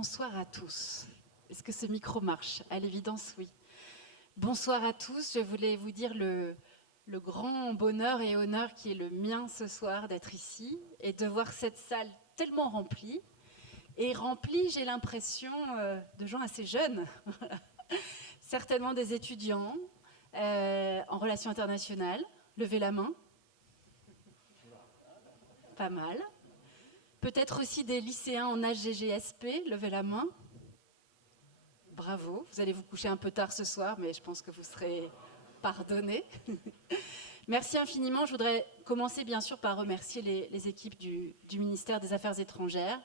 Bonsoir à tous. Est-ce que ce micro marche? À l'évidence, oui. Bonsoir à tous. Je voulais vous dire le grand bonheur et honneur qui est le mien ce soir d'être ici et de voir cette salle tellement remplie. Et remplie, j'ai l'impression, de gens assez jeunes, certainement des étudiants en relations internationales. Levez la main. Pas mal. Peut-être aussi des lycéens en HGGSP. Levez la main. Bravo, vous allez vous coucher un peu tard ce soir, mais je pense que vous serez pardonnés. Merci infiniment. Je voudrais commencer bien sûr par remercier les équipes du ministère des Affaires étrangères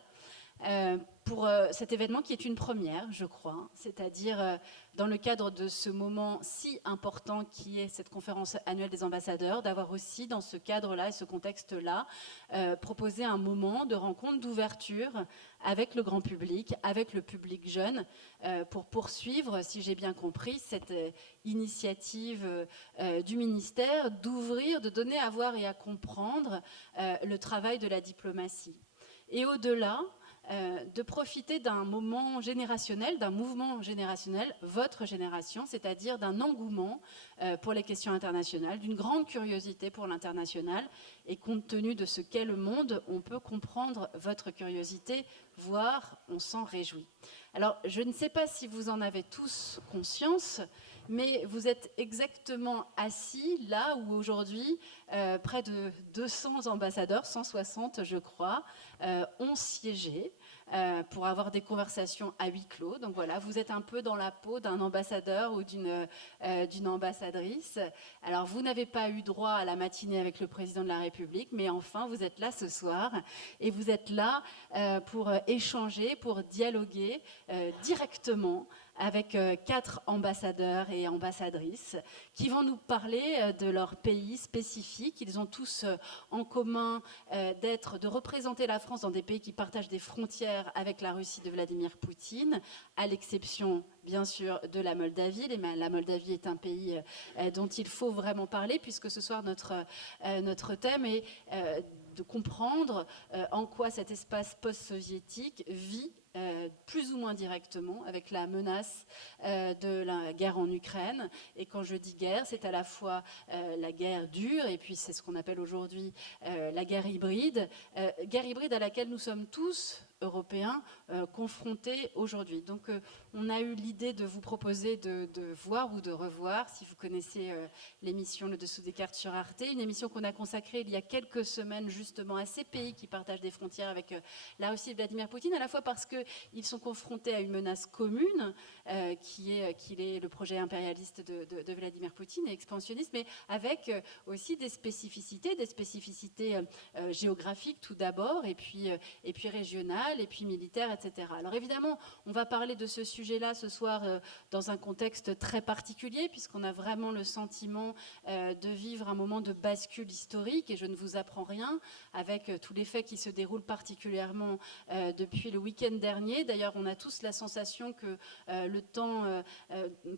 pour cet événement qui est une première, je crois, c'est-à-dire dans le cadre de ce moment si important qui est cette conférence annuelle des ambassadeurs, d'avoir aussi dans ce cadre-là et ce contexte-là proposé un moment de rencontre, d'ouverture avec le grand public, avec le public jeune, pour poursuivre, si j'ai bien compris, cette initiative du ministère d'ouvrir, de donner à voir et à comprendre le travail de la diplomatie. Et au-delà, de profiter d'un moment générationnel, d'un mouvement générationnel, votre génération, c'est-à-dire d'un engouement pour les questions internationales, d'une grande curiosité pour l'international, et compte tenu de ce qu'est le monde, on peut comprendre votre curiosité, voire on s'en réjouit. Alors, je ne sais pas si vous en avez tous conscience, mais vous êtes exactement assis là où aujourd'hui, près de 200 ambassadeurs, 160 je crois, ont siégé pour avoir des conversations à huis clos. Donc voilà, vous êtes un peu dans la peau d'un ambassadeur ou d'une ambassadrice. Alors vous n'avez pas eu droit à la matinée avec le président de la République, mais enfin vous êtes là ce soir et vous êtes là pour échanger, pour dialoguer directement avec 4 ambassadeurs et ambassadrices qui vont nous parler de leur pays spécifique. Ils ont tous en commun de représenter la France dans des pays qui partagent des frontières avec la Russie de Vladimir Poutine, à l'exception bien sûr de la Moldavie. La Moldavie est un pays dont il faut vraiment parler, puisque ce soir notre thème est de comprendre en quoi cet espace post-soviétique vit plus ou moins directement avec la menace de la guerre en Ukraine. Et quand je dis guerre, c'est à la fois la guerre dure et puis c'est ce qu'on appelle aujourd'hui la guerre hybride à laquelle nous sommes tous européens confrontés aujourd'hui. Donc on a eu l'idée de vous proposer de voir ou de revoir, si vous connaissez l'émission Le Dessous des cartes sur Arte, une émission qu'on a consacrée il y a quelques semaines justement à ces pays qui partagent des frontières avec la Russie et Vladimir Poutine, à la fois parce qu'ils sont confrontés à une menace commune qui est le projet impérialiste de Vladimir Poutine et expansionniste, mais avec aussi des spécificités géographiques tout d'abord, et puis régionales, et puis militaires, etc. Alors évidemment, on va parler de ce sujet-là ce soir dans un contexte très particulier, puisqu'on a vraiment le sentiment de vivre un moment de bascule historique, et je ne vous apprends rien, avec tous les faits qui se déroulent particulièrement depuis le week-end dernier. D'ailleurs, on a tous la sensation que le temps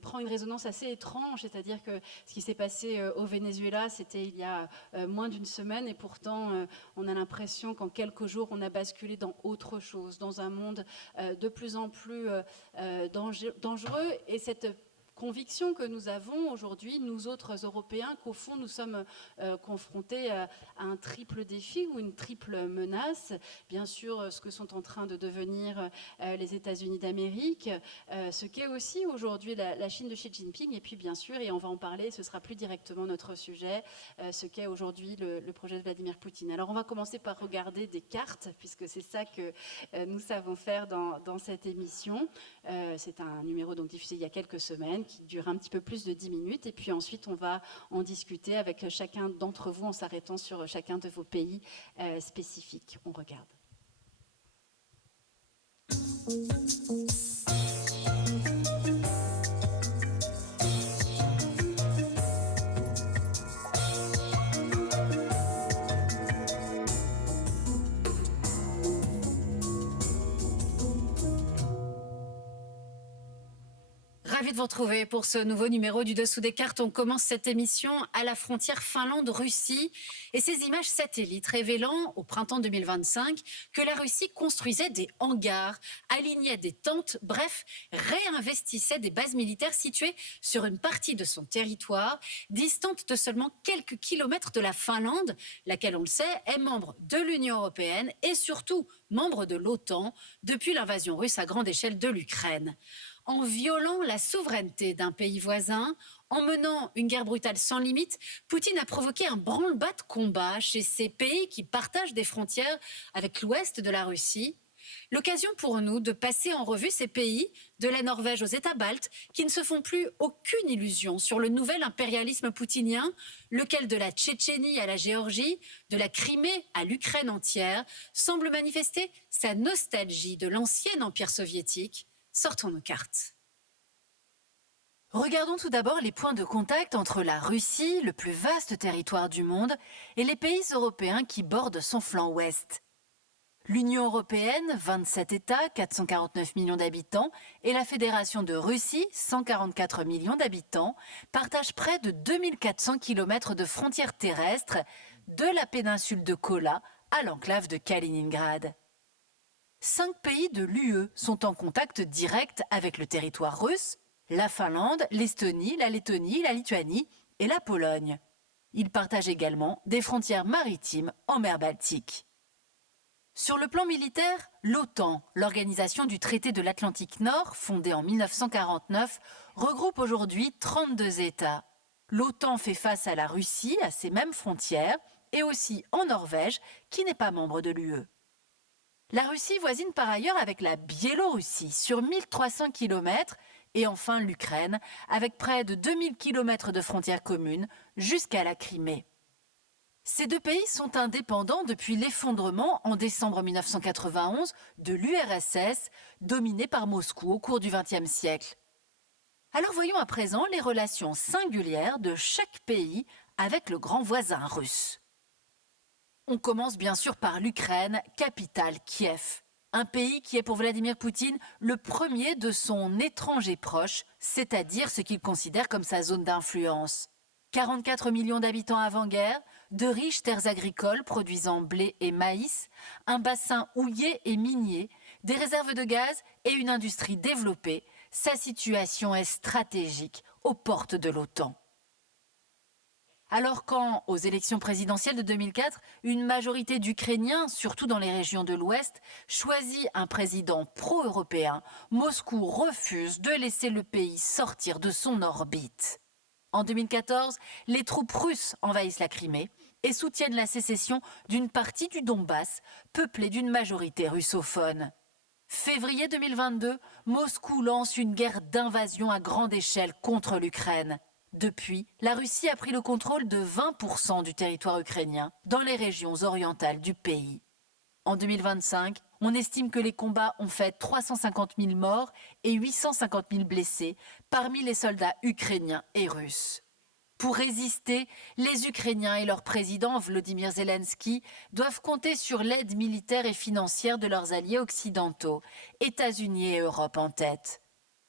prend une résonance assez étrange, c'est-à-dire que ce qui s'est passé au Venezuela, c'était il y a moins d'une semaine, et pourtant on a l'impression qu'en quelques jours, on a basculé dans autre chose, dans un monde de plus en plus dangereux, et cette conviction que nous avons aujourd'hui, nous autres Européens, qu'au fond nous sommes confrontés à un triple défi ou une triple menace. Bien sûr, ce que sont en train de devenir les États-Unis d'Amérique, ce qu'est aussi aujourd'hui la Chine de Xi Jinping, et puis bien sûr, et on va en parler, ce sera plus directement notre sujet, ce qu'est aujourd'hui le projet de Vladimir Poutine. Alors on va commencer par regarder des cartes, puisque c'est ça que nous savons faire dans cette émission. C'est un numéro donc diffusé il y a quelques semaines, qui dure un petit peu plus de 10 minutes, et puis ensuite on va en discuter avec chacun d'entre vous en s'arrêtant sur chacun de vos pays spécifiques. On regarde. Ravi de vous retrouver pour ce nouveau numéro du Dessous des cartes. On commence cette émission à la frontière Finlande-Russie et ces images satellites révélant au printemps 2025 que la Russie construisait des hangars, alignait des tentes, bref, réinvestissait des bases militaires situées sur une partie de son territoire, distante de seulement quelques kilomètres de la Finlande, laquelle, on le sait, est membre de l'Union européenne et surtout membre de l'OTAN depuis l'invasion russe à grande échelle de l'Ukraine. En violant la souveraineté d'un pays voisin, en menant une guerre brutale sans limite, Poutine a provoqué un branle-bas de combat chez ces pays qui partagent des frontières avec l'ouest de la Russie. L'occasion pour nous de passer en revue ces pays, de la Norvège aux États baltes, qui ne se font plus aucune illusion sur le nouvel impérialisme poutinien, lequel de la Tchétchénie à la Géorgie, de la Crimée à l'Ukraine entière, semble manifester sa nostalgie de l'ancien empire soviétique. Sortons nos cartes. Regardons tout d'abord les points de contact entre la Russie, le plus vaste territoire du monde, et les pays européens qui bordent son flanc ouest. L'Union européenne, 27 États, 449 millions d'habitants, et la Fédération de Russie, 144 millions d'habitants, partagent près de 2400 km de frontières terrestres, de la péninsule de Kola à l'enclave de Kaliningrad. 5 pays de l'UE sont en contact direct avec le territoire russe, la Finlande, l'Estonie, la Lettonie, la Lituanie et la Pologne. Ils partagent également des frontières maritimes en mer Baltique. Sur le plan militaire, l'OTAN, l'organisation du traité de l'Atlantique Nord, fondée en 1949, regroupe aujourd'hui 32 États. L'OTAN fait face à la Russie, à ses mêmes frontières, et aussi en Norvège, qui n'est pas membre de l'UE. La Russie voisine par ailleurs avec la Biélorussie sur 1300 km et enfin l'Ukraine avec près de 2000 km de frontières communes jusqu'à la Crimée. Ces deux pays sont indépendants depuis l'effondrement en décembre 1991 de l'URSS dominée par Moscou au cours du XXe siècle. Alors voyons à présent les relations singulières de chaque pays avec le grand voisin russe. On commence bien sûr par l'Ukraine, capitale Kiev. Un pays qui est pour Vladimir Poutine le premier de son étranger proche, c'est-à-dire ce qu'il considère comme sa zone d'influence. 44 millions d'habitants avant-guerre, de riches terres agricoles produisant blé et maïs, un bassin houiller et minier, des réserves de gaz et une industrie développée, sa situation est stratégique aux portes de l'OTAN. Alors quand, aux élections présidentielles de 2004, une majorité d'Ukrainiens, surtout dans les régions de l'Ouest, choisit un président pro-européen, Moscou refuse de laisser le pays sortir de son orbite. En 2014, les troupes russes envahissent la Crimée et soutiennent la sécession d'une partie du Donbass, peuplée d'une majorité russophone. Février 2022, Moscou lance une guerre d'invasion à grande échelle contre l'Ukraine. Depuis, la Russie a pris le contrôle de 20% du territoire ukrainien dans les régions orientales du pays. En 2025, on estime que les combats ont fait 350 000 morts et 850 000 blessés parmi les soldats ukrainiens et russes. Pour résister, les Ukrainiens et leur président Volodymyr Zelensky doivent compter sur l'aide militaire et financière de leurs alliés occidentaux, États-Unis et Europe en tête.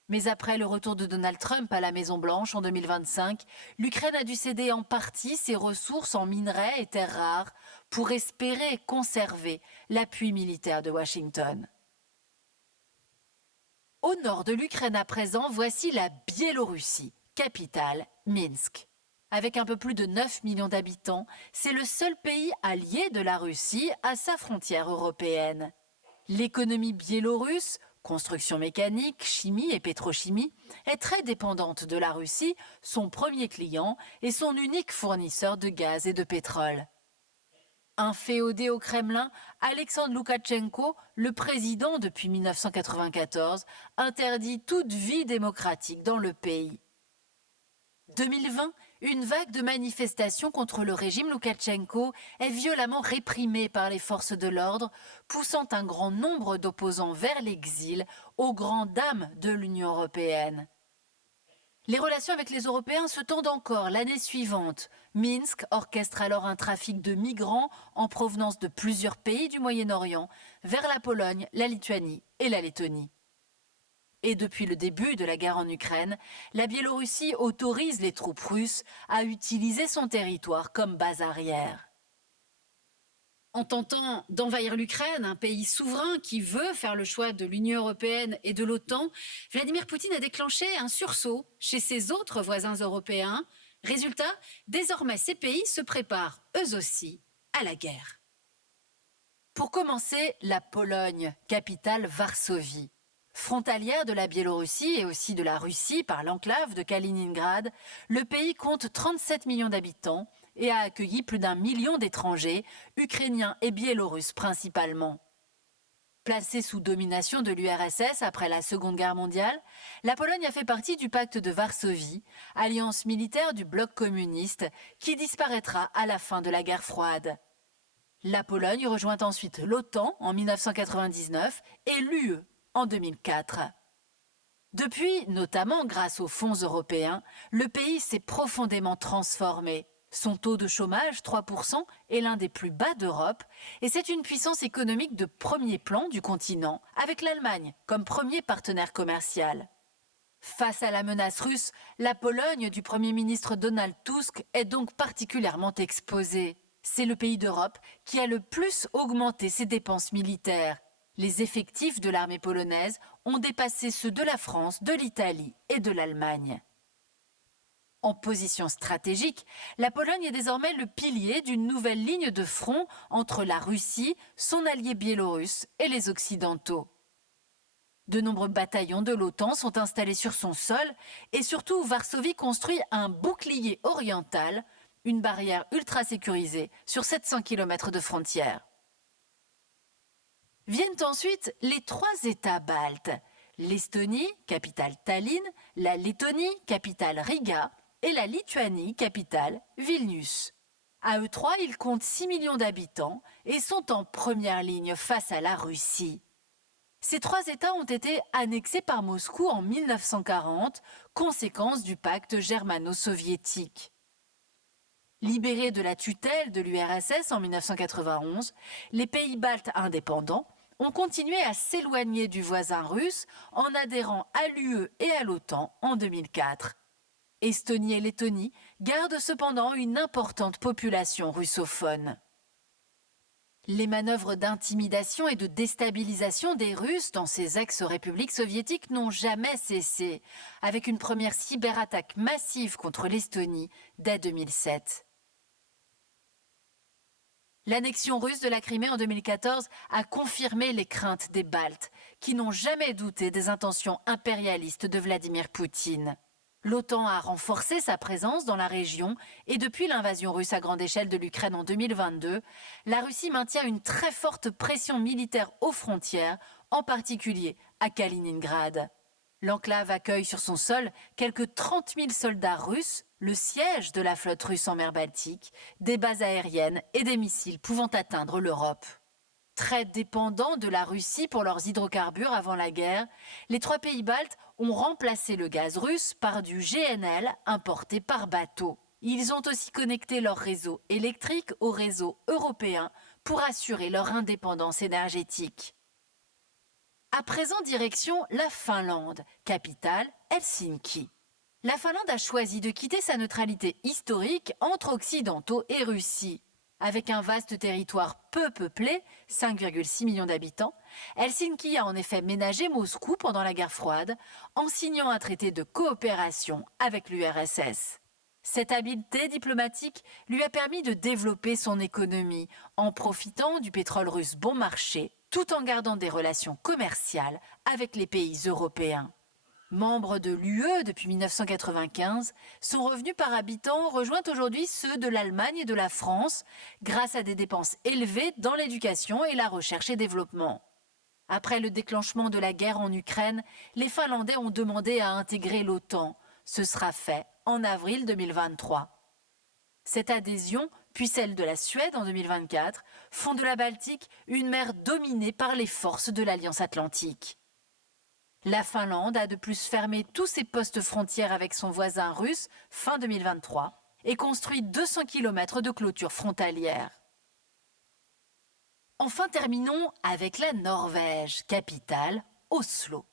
Mais après le retour de Donald Trump à la Maison-Blanche en 2025, l'Ukraine a dû céder en partie ses ressources en minerais et terres rares pour espérer conserver l'appui militaire de Washington. Au nord de l'Ukraine à présent, voici la Biélorussie, capitale Minsk. Avec un peu plus de 9 millions d'habitants, c'est le seul pays allié de la Russie à sa frontière européenne. L'économie biélorusse, construction mécanique, chimie et pétrochimie, est très dépendante de la Russie, son premier client et son unique fournisseur de gaz et de pétrole. Inféodé au Kremlin, Alexandre Loukachenko, le président depuis 1994, interdit toute vie démocratique dans le pays. 2020, une vague de manifestations contre le régime Loukachenko est violemment réprimée par les forces de l'ordre, poussant un grand nombre d'opposants vers l'exil, aux grandes dames de l'Union européenne. Les relations avec les Européens se tendent encore l'année suivante. Minsk orchestre alors un trafic de migrants en provenance de plusieurs pays du Moyen-Orient vers la Pologne, la Lituanie et la Lettonie. Et depuis le début de la guerre en Ukraine, la Biélorussie autorise les troupes russes à utiliser son territoire comme base arrière. En tentant d'envahir l'Ukraine, un pays souverain qui veut faire le choix de l'Union européenne et de l'OTAN, Vladimir Poutine a déclenché un sursaut chez ses autres voisins européens. Résultat, désormais ces pays se préparent eux aussi à la guerre. Pour commencer, la Pologne, capitale Varsovie. Frontalière de la Biélorussie et aussi de la Russie par l'enclave de Kaliningrad, le pays compte 37 millions d'habitants et a accueilli plus d'1 million d'étrangers, ukrainiens et biélorusses principalement. Placée sous domination de l'URSS après la Seconde Guerre mondiale, la Pologne a fait partie du pacte de Varsovie, alliance militaire du bloc communiste qui disparaîtra à la fin de la guerre froide. La Pologne rejoint ensuite l'OTAN en 1999 et l'UE en 2004. Depuis, notamment grâce aux fonds européens, le pays s'est profondément transformé. Son taux de chômage, 3%, est l'un des plus bas d'Europe et c'est une puissance économique de premier plan du continent, avec l'Allemagne comme premier partenaire commercial. Face à la menace russe, la Pologne du Premier ministre Donald Tusk est donc particulièrement exposée. C'est le pays d'Europe qui a le plus augmenté ses dépenses militaires. Les effectifs de l'armée polonaise ont dépassé ceux de la France, de l'Italie et de l'Allemagne. En position stratégique, la Pologne est désormais le pilier d'une nouvelle ligne de front entre la Russie, son allié biélorusse et les Occidentaux. De nombreux bataillons de l'OTAN sont installés sur son sol et surtout Varsovie construit un bouclier oriental, une barrière ultra sécurisée sur 700 km de frontières. Viennent ensuite les 3 États baltes, l'Estonie, capitale Tallinn, la Lettonie, capitale Riga, et la Lituanie, capitale Vilnius. À eux 3, ils comptent 6 millions d'habitants et sont en première ligne face à la Russie. Ces 3 États ont été annexés par Moscou en 1940, conséquence du pacte germano-soviétique. Libérés de la tutelle de l'URSS en 1991, les pays baltes indépendants ont continué à s'éloigner du voisin russe en adhérant à l'UE et à l'OTAN en 2004. Estonie et Lettonie gardent cependant une importante population russophone. Les manœuvres d'intimidation et de déstabilisation des Russes dans ces ex-républiques soviétiques n'ont jamais cessé, avec une première cyberattaque massive contre l'Estonie dès 2007. L'annexion russe de la Crimée en 2014 a confirmé les craintes des Baltes, qui n'ont jamais douté des intentions impérialistes de Vladimir Poutine. L'OTAN a renforcé sa présence dans la région et depuis l'invasion russe à grande échelle de l'Ukraine en 2022, la Russie maintient une très forte pression militaire aux frontières, en particulier à Kaliningrad. L'enclave accueille sur son sol quelques 30 000 soldats russes, le siège de la flotte russe en mer Baltique, des bases aériennes et des missiles pouvant atteindre l'Europe. Très dépendants de la Russie pour leurs hydrocarbures avant la guerre, les 3 pays baltes ont remplacé le gaz russe par du GNL importé par bateau. Ils ont aussi connecté leur réseau électrique au réseau européen pour assurer leur indépendance énergétique. À présent, direction la Finlande, capitale Helsinki. La Finlande a choisi de quitter sa neutralité historique entre Occidentaux et Russie. Avec un vaste territoire peu peuplé, 5,6 millions d'habitants, Helsinki a en effet ménagé Moscou pendant la guerre froide en signant un traité de coopération avec l'URSS. Cette habileté diplomatique lui a permis de développer son économie en profitant du pétrole russe bon marché, tout en gardant des relations commerciales avec les pays européens. Membre de l'UE depuis 1995, son revenu par habitant rejoint aujourd'hui ceux de l'Allemagne et de la France grâce à des dépenses élevées dans l'éducation et la recherche et développement. Après le déclenchement de la guerre en Ukraine, les Finlandais ont demandé à intégrer l'OTAN. Ce sera fait en avril 2023. Cette adhésion, puis celle de la Suède en 2024, font de la Baltique une mer dominée par les forces de l'Alliance Atlantique. La Finlande a de plus fermé tous ses postes frontières avec son voisin russe fin 2023 et construit 200 km de clôtures frontalières. Enfin, terminons avec la Norvège, capitale Oslo.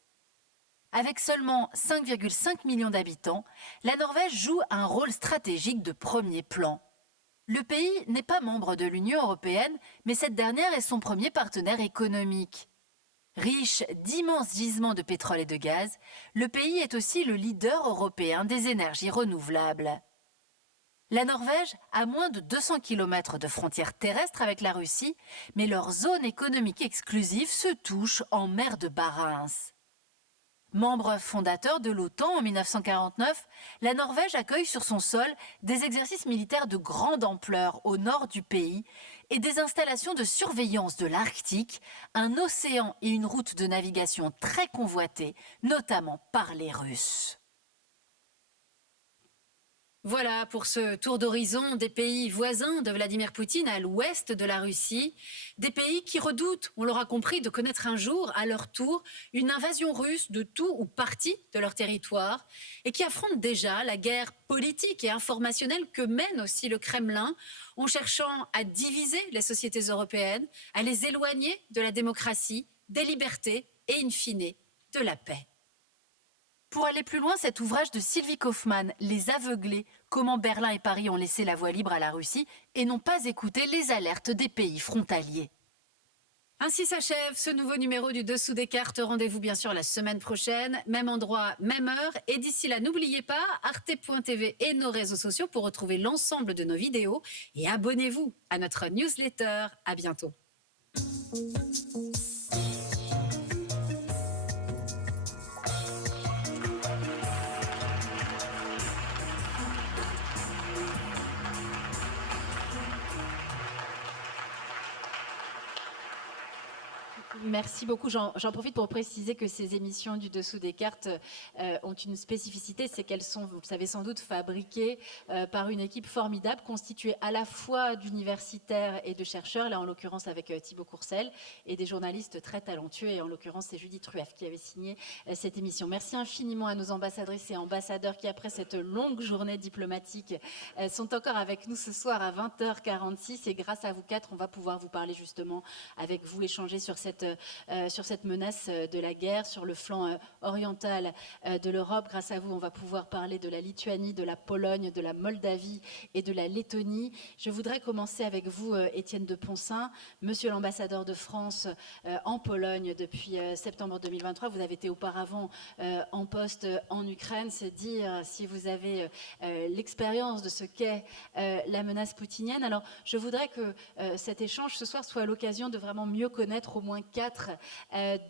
Avec seulement 5,5 millions d'habitants, la Norvège joue un rôle stratégique de premier plan. Le pays n'est pas membre de l'Union européenne, mais cette dernière est son premier partenaire économique. Riche d'immenses gisements de pétrole et de gaz, le pays est aussi le leader européen des énergies renouvelables. La Norvège a moins de 200 km de frontières terrestres avec la Russie, mais leur zone économique exclusive se touche en mer de Barents. Membre fondateur de l'OTAN en 1949, la Norvège accueille sur son sol des exercices militaires de grande ampleur au nord du pays et des installations de surveillance de l'Arctique, un océan et une route de navigation très convoités, notamment par les Russes. Voilà pour ce tour d'horizon des pays voisins de Vladimir Poutine à l'ouest de la Russie. Des pays qui redoutent, on l'aura compris, de connaître un jour, à leur tour, une invasion russe de tout ou partie de leur territoire et qui affrontent déjà la guerre politique et informationnelle que mène aussi le Kremlin en cherchant à diviser les sociétés européennes, à les éloigner de la démocratie, des libertés et, in fine, de la paix. Pour aller plus loin, cet ouvrage de Sylvie Kaufmann, Les Aveuglés, comment Berlin et Paris ont laissé la voie libre à la Russie et n'ont pas écouté les alertes des pays frontaliers. Ainsi s'achève ce nouveau numéro du Dessous des cartes. Rendez-vous bien sûr la semaine prochaine, même endroit, même heure. Et d'ici là, n'oubliez pas arte.tv et nos réseaux sociaux pour retrouver l'ensemble de nos vidéos. Et abonnez-vous à notre newsletter. À bientôt. Merci beaucoup. J'en profite pour préciser que ces émissions du Dessous des cartes ont une spécificité, c'est qu'elles sont, vous le savez sans doute, fabriquées par une équipe formidable, constituée à la fois d'universitaires et de chercheurs, là en l'occurrence avec Thibaut Courcel, et des journalistes très talentueux, et en l'occurrence c'est Judith Rueff qui avait signé cette émission. Merci infiniment à nos ambassadrices et ambassadeurs qui, après cette longue journée diplomatique, sont encore avec nous ce soir à 20h46, et grâce à vous quatre, on va pouvoir vous parler justement avec vous, échanger sur cette menace de la guerre, sur le flanc oriental de l'Europe. Grâce à vous, on va pouvoir parler de la Lituanie, de la Pologne, de la Moldavie et de la Lettonie. Je voudrais commencer avec vous, Étienne de Poncin, monsieur l'ambassadeur de France en Pologne depuis septembre 2023. Vous avez été auparavant en poste en Ukraine. C'est dire si vous avez l'expérience de ce qu'est la menace poutinienne. Alors, je voudrais que cet échange ce soir soit l'occasion de vraiment mieux connaître au moins 4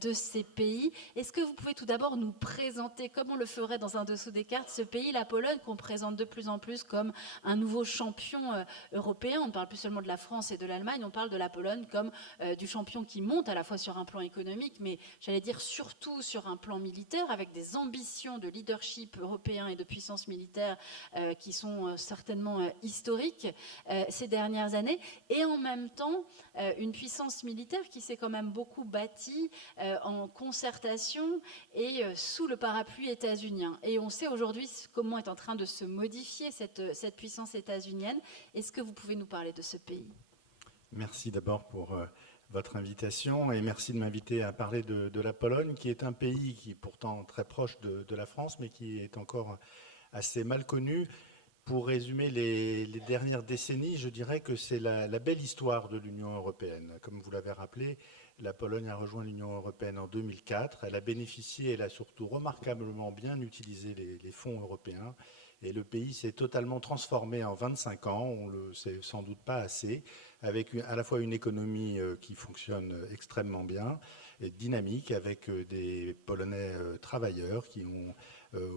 de ces pays. Est-ce que vous pouvez tout d'abord nous présenter, comme on le ferait dans un dessous des cartes, ce pays, la Pologne, qu'on présente de plus en plus comme un nouveau champion européen. On ne parle plus seulement de la France et de l'Allemagne, on parle de la Pologne comme du champion qui monte à la fois sur un plan économique, mais j'allais dire surtout sur un plan militaire, avec des ambitions de leadership européen et de puissance militaire qui sont certainement historiques ces dernières années, et en même temps une puissance militaire qui s'est quand même beaucoup bâtie en concertation et sous le parapluie états-unien. Et on sait aujourd'hui comment est en train de se modifier cette puissance états-unienne. Est-ce que vous pouvez nous parler de ce pays ? Merci d'abord pour votre invitation et merci de m'inviter à parler de la Pologne, qui est un pays qui est pourtant très proche de la France, mais qui est encore assez mal connu. Pour résumer les dernières décennies, je dirais que c'est la belle histoire de l'Union européenne. Comme vous l'avez rappelé, la Pologne a rejoint l'Union européenne en 2004. Elle a bénéficié, elle a surtout remarquablement bien utilisé les fonds européens. Et le pays s'est totalement transformé en 25 ans, on le sait sans doute pas assez, avec à la fois une économie qui fonctionne extrêmement bien, et dynamique, avec des Polonais travailleurs qui ont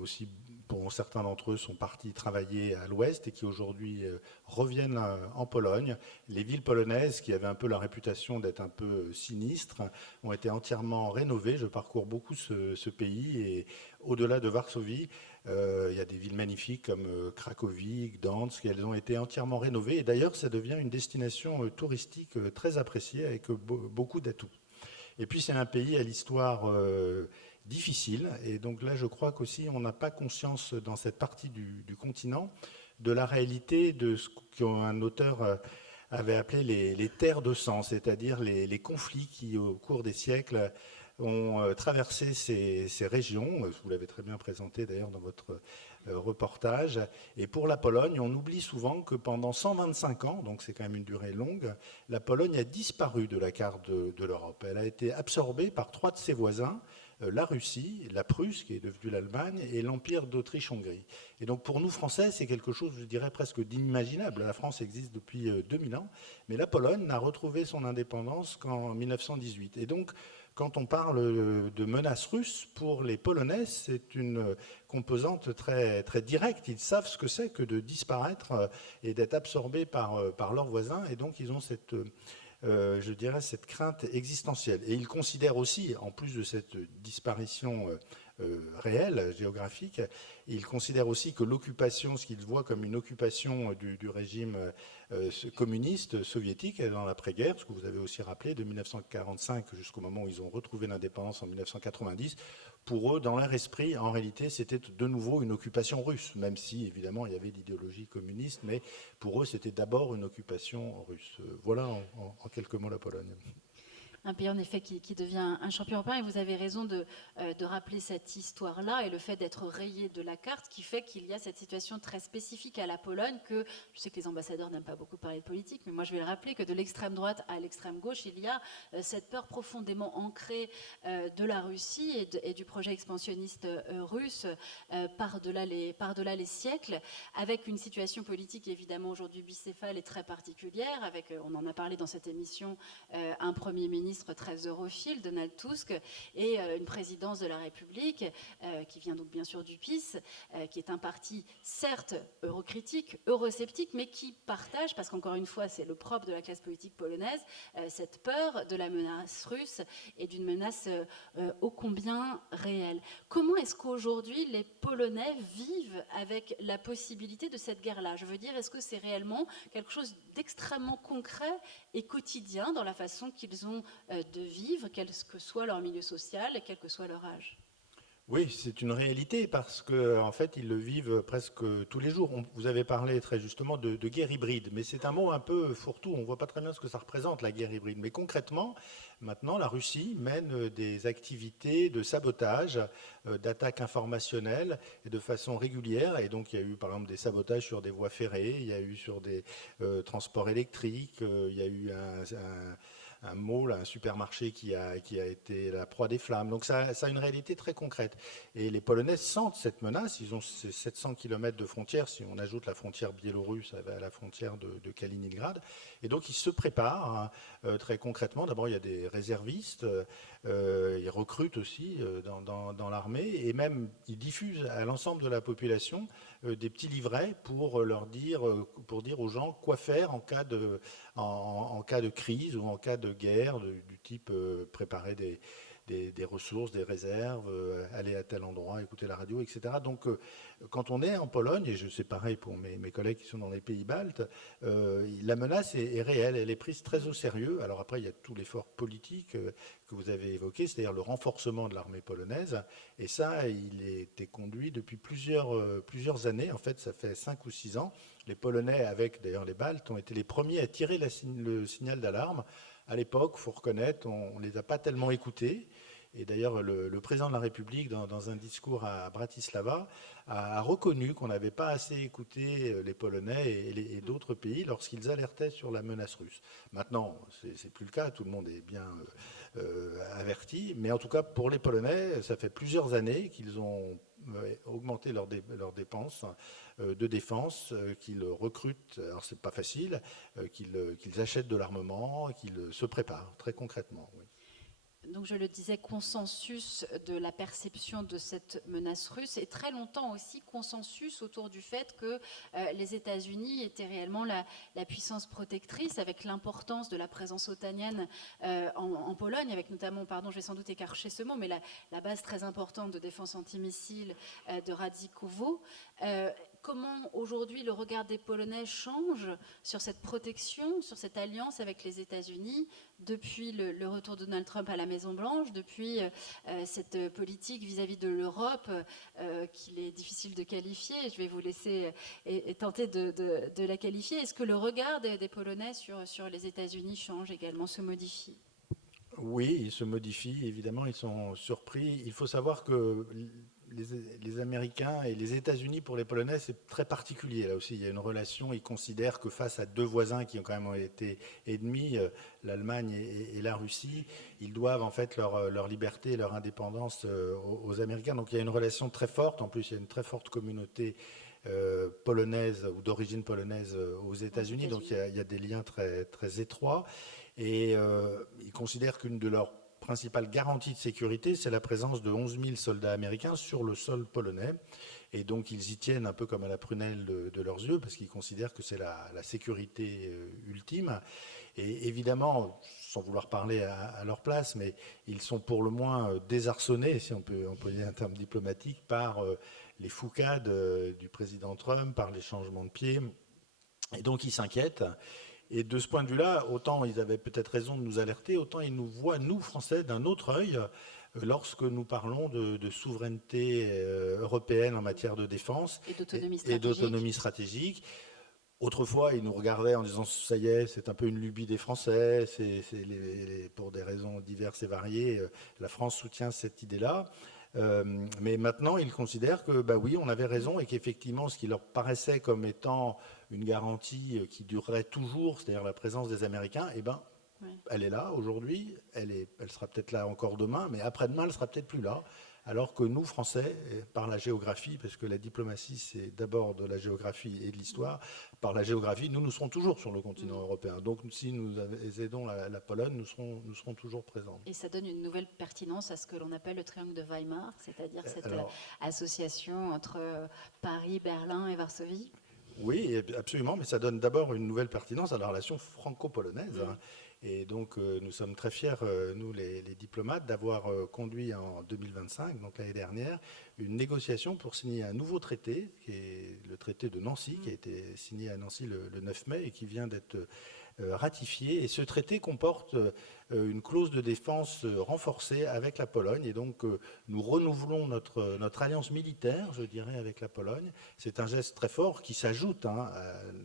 aussi, pour certains d'entre eux, sont partis travailler à l'ouest et qui aujourd'hui reviennent en Pologne. Les villes polonaises, qui avaient un peu la réputation d'être un peu sinistres, ont été entièrement rénovées. Je parcours beaucoup ce pays et au-delà de Varsovie, il y a des villes magnifiques comme Cracovie, Gdansk, elles ont été entièrement rénovées. Et d'ailleurs, ça devient une destination touristique très appréciée avec beaucoup d'atouts. Et puis, c'est un pays à l'histoire difficile. Et donc là, je crois qu'aussi, on n'a pas conscience dans cette partie du continent de la réalité de ce qu'un auteur avait appelé les terres de sang, c'est-à-dire les conflits qui, au cours des siècles, ont traversé ces régions. Vous l'avez très bien présenté d'ailleurs dans votre reportage. Et pour la Pologne, on oublie souvent que pendant 125 ans, donc c'est quand même une durée longue, la Pologne a disparu de la carte de l'Europe. Elle a été absorbée par 3 de ses voisins, la Russie, la Prusse, qui est devenue l'Allemagne, et l'Empire d'Autriche-Hongrie. Et donc pour nous Français, c'est quelque chose, je dirais, presque d'inimaginable. La France existe depuis 2000 ans, mais la Pologne n'a retrouvé son indépendance qu'en 1918. Et donc, quand on parle de menaces russes, pour les Polonais, c'est une composante très, très directe. Ils savent ce que c'est que de disparaître et d'être absorbés par leurs voisins, et donc ils ont cette... je dirais, cette crainte existentielle. Et ils considèrent aussi, en plus de cette disparition réelle, géographique, ils considèrent aussi que l'occupation, ce qu'ils voient comme une occupation du régime communiste soviétique dans l'après-guerre, ce que vous avez aussi rappelé, de 1945 jusqu'au moment où ils ont retrouvé l'indépendance en 1990, pour eux, dans leur esprit, en réalité, c'était de nouveau une occupation russe, même si, évidemment, il y avait l'idéologie communiste, mais pour eux, c'était d'abord une occupation russe. Voilà en quelques mots la Pologne. Un pays en effet qui devient un champion européen, et vous avez raison de rappeler cette histoire-là et le fait d'être rayé de la carte qui fait qu'il y a cette situation très spécifique à la Pologne que, je sais que les ambassadeurs n'aiment pas beaucoup parler de politique, mais moi je vais le rappeler, que de l'extrême droite à l'extrême gauche, il y a cette peur profondément ancrée de la Russie et du projet expansionniste russe par-delà les siècles, avec une situation politique évidemment aujourd'hui bicéphale et très particulière, avec, on en a parlé dans cette émission, un Premier ministre très europhile, Donald Tusk, et une présidence de la République qui vient donc bien sûr du PiS, qui est un parti certes eurocritique, eurosceptique, mais qui partage, parce qu'encore une fois c'est le propre de la classe politique polonaise, cette peur de la menace russe et d'une menace ô combien réelle. Comment est-ce qu'aujourd'hui les Polonais vivent avec la possibilité de cette guerre-là? Je veux dire, est-ce que c'est réellement quelque chose d'extrêmement concret et quotidien dans la façon qu'ils ont de vivre, quel que soit leur milieu social et quel que soit leur âge? Oui, c'est une réalité parce qu'en fait, ils le vivent presque tous les jours. Vous avez parlé très justement de guerre hybride, mais c'est un mot un peu fourre-tout. On ne voit pas très bien ce que ça représente, la guerre hybride. Mais concrètement, maintenant, la Russie mène des activités de sabotage, d'attaque informationnelle et de façon régulière. Et donc, il y a eu par exemple des sabotages sur des voies ferrées, il y a eu sur des transports électriques, il y a eu un mall, un supermarché qui a été la proie des flammes. Donc ça a une réalité très concrète. Et les Polonais sentent cette menace. Ils ont ces 700 km de frontière, si on ajoute la frontière biélorusse à la frontière de Kaliningrad. Et donc ils se préparent très concrètement. D'abord, il y a des réservistes. Ils recrutent aussi dans l'armée. Et même, ils diffusent à l'ensemble de la population des petits livrets pour dire aux gens quoi faire en cas de crise ou en cas de guerre, du type préparer des ressources, des réserves, aller à tel endroit, écouter la radio, etc. Donc quand on est en Pologne, et je sais pareil pour mes collègues qui sont dans les pays baltes, la menace est réelle, elle est prise très au sérieux. Alors après, il y a tout l'effort politique que vous avez évoqué, c'est-à-dire le renforcement de l'armée polonaise. Et ça, il a été conduit depuis plusieurs années. En fait, ça fait 5 ou 6 ans. Les Polonais, avec d'ailleurs les Baltes, ont été les premiers à tirer le signal d'alarme. À l'époque, il faut reconnaître, on ne les a pas tellement écoutés. Et d'ailleurs, le président de la République, dans un discours à Bratislava, a reconnu qu'on n'avait pas assez écouté les Polonais et d'autres pays lorsqu'ils alertaient sur la menace russe. Maintenant, ce n'est plus le cas, tout le monde est bien averti. Mais en tout cas, pour les Polonais, ça fait plusieurs années qu'ils ont augmenté leurs dépenses de défense, qu'ils recrutent, alors c'est pas facile, qu'ils achètent de l'armement, qu'ils se préparent très concrètement. Oui. Donc je le disais, consensus de la perception de cette menace russe et très longtemps aussi consensus autour du fait que les États-Unis étaient réellement la puissance protectrice avec l'importance de la présence otanienne en Pologne, avec notamment, pardon, je vais sans doute écarcher ce mot, mais la base très importante de défense antimissile de Radzikowo. Comment aujourd'hui le regard des Polonais change sur cette protection, sur cette alliance avec les États-Unis depuis le retour de Donald Trump à la Maison-Blanche, depuis cette politique vis-à-vis de l'Europe qu'il est difficile de qualifier. Je vais vous laisser et tenter de la qualifier. Est-ce que le regard des Polonais sur les États-Unis change également, se modifie ? Oui, ils se modifient, évidemment, ils sont surpris. Il faut savoir que les Américains et les États-Unis, pour les Polonais, c'est très particulier. Là aussi, il y a une relation, ils considèrent que face à deux voisins qui ont quand même été ennemis, l'Allemagne et la Russie, ils doivent en fait leur liberté, leur indépendance aux Américains. Donc il y a une relation très forte. En plus, il y a une très forte communauté polonaise ou d'origine polonaise aux États-Unis. Donc il y a des liens très, très étroits. Et ils considèrent qu'une de leurs principales garanties de sécurité, c'est la présence de 11 000 soldats américains sur le sol polonais. Et donc ils y tiennent un peu comme à la prunelle de leurs yeux, parce qu'ils considèrent que c'est la sécurité ultime. Et évidemment, sans vouloir parler à leur place, mais ils sont pour le moins désarçonnés, si on peut employer un terme diplomatique, par les foucades du président Trump, par les changements de pied. Et donc ils s'inquiètent. Et de ce point de vue-là, autant ils avaient peut-être raison de nous alerter, autant ils nous voient, nous, Français, d'un autre œil lorsque nous parlons de souveraineté européenne en matière de défense et d'autonomie stratégique. Autrefois, ils nous regardaient en disant ça y est, c'est un peu une lubie des Français, pour des raisons diverses et variées, la France soutient cette idée-là. Mais maintenant, ils considèrent que, bah oui, on avait raison et qu'effectivement, ce qui leur paraissait comme étant une garantie qui durerait toujours, c'est-à-dire la présence des Américains, eh ben, elle est là aujourd'hui, elle sera peut-être là encore demain, mais après-demain, elle sera peut-être plus là. Alors que nous, Français, par la géographie, parce que la diplomatie, c'est d'abord de la géographie et de l'histoire, par la géographie, nous serons toujours sur le continent européen. Donc, si nous aidons la Pologne, nous serons toujours présents. Et ça donne une nouvelle pertinence à ce que l'on appelle le triangle de Weimar, c'est-à-dire cette association entre Paris, Berlin et Varsovie. Oui, absolument, mais ça donne d'abord une nouvelle pertinence à la relation franco-polonaise. Hein. Et donc, nous sommes très fiers, nous, les diplomates, d'avoir conduit en 2025, donc l'année dernière, une négociation pour signer un nouveau traité, qui est le traité de Nancy, qui a été signé à Nancy le 9 mai et qui vient d'être ratifié. Et ce traité comporte une clause de défense renforcée avec la Pologne. Et donc, nous renouvelons notre alliance militaire, je dirais, avec la Pologne. C'est un geste très fort qui s'ajoute à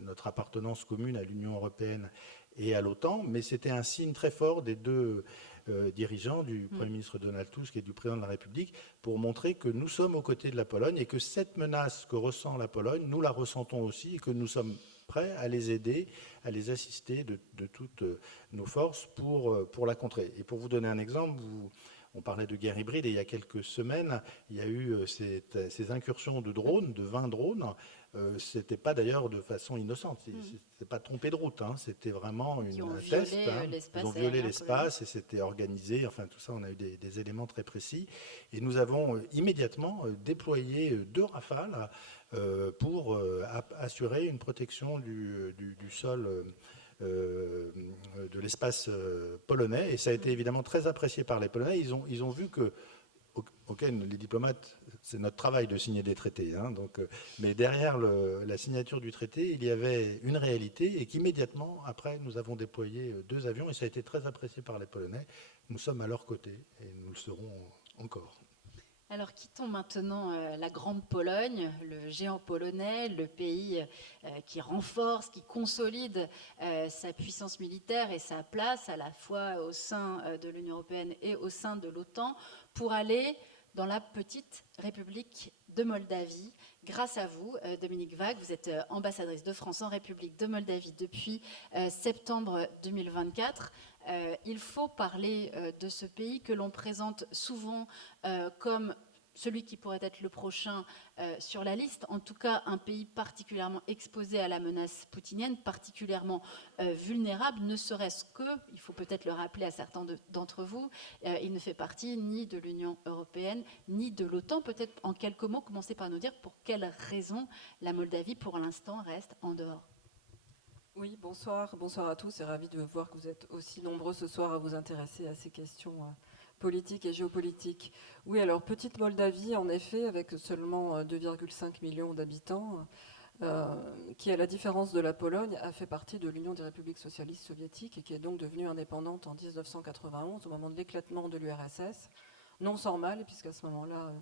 notre appartenance commune à l'Union européenne et à l'OTAN. Mais c'était un signe très fort des deux dirigeants, du Premier ministre Donald Tusk et du Président de la République, pour montrer que nous sommes aux côtés de la Pologne et que cette menace que ressent la Pologne, nous la ressentons aussi et que nous sommes prêts à les aider, à les assister de toutes nos forces pour la contrer. Et pour vous donner un exemple, on parlait de guerre hybride et il y a quelques semaines, il y a eu ces incursions de drones, de 20 drones. C'était pas d'ailleurs de façon innocente, c'est pas trompé de route, hein, c'était vraiment un test. Hein. Ils ont violé l'espace et c'était organisé. Enfin, tout ça, on a eu des éléments très précis. Et nous avons immédiatement déployé 2 Rafales pour assurer une protection du sol. De l'espace polonais, et ça a été évidemment très apprécié par les Polonais. Ils ont vu que, ok, les diplomates, c'est notre travail de signer des traités, hein, donc, mais derrière la signature du traité, il y avait une réalité, et qu'immédiatement, après, nous avons déployé 2 avions, et ça a été très apprécié par les Polonais. Nous sommes à leur côté, et nous le serons encore. Alors quittons maintenant la grande Pologne, le géant polonais, le pays qui renforce, qui consolide sa puissance militaire et sa place à la fois au sein de l'Union européenne et au sein de l'OTAN, pour aller dans la petite République de Moldavie. Grâce à vous, Dominique Waag, vous êtes ambassadrice de France en République de Moldavie depuis septembre 2024. Il faut parler de ce pays que l'on présente souvent comme celui qui pourrait être le prochain sur la liste, en tout cas un pays particulièrement exposé à la menace poutinienne, particulièrement vulnérable, ne serait-ce que, il faut peut-être le rappeler à certains d'entre vous, il ne fait partie ni de l'Union européenne, ni de l'OTAN. Peut-être en quelques mots, commencez par nous dire pour quelles raisons la Moldavie, pour l'instant, reste en dehors. Oui, bonsoir à tous et ravi de voir que vous êtes aussi nombreux ce soir à vous intéresser à ces questions politique et géopolitique. Oui, alors petite Moldavie, en effet, avec seulement 2,5 millions d'habitants, qui, à la différence de la Pologne, a fait partie de l'Union des républiques socialistes soviétiques et qui est donc devenue indépendante en 1991, au moment de l'éclatement de l'URSS. Non sans mal, puisqu'à ce moment-là,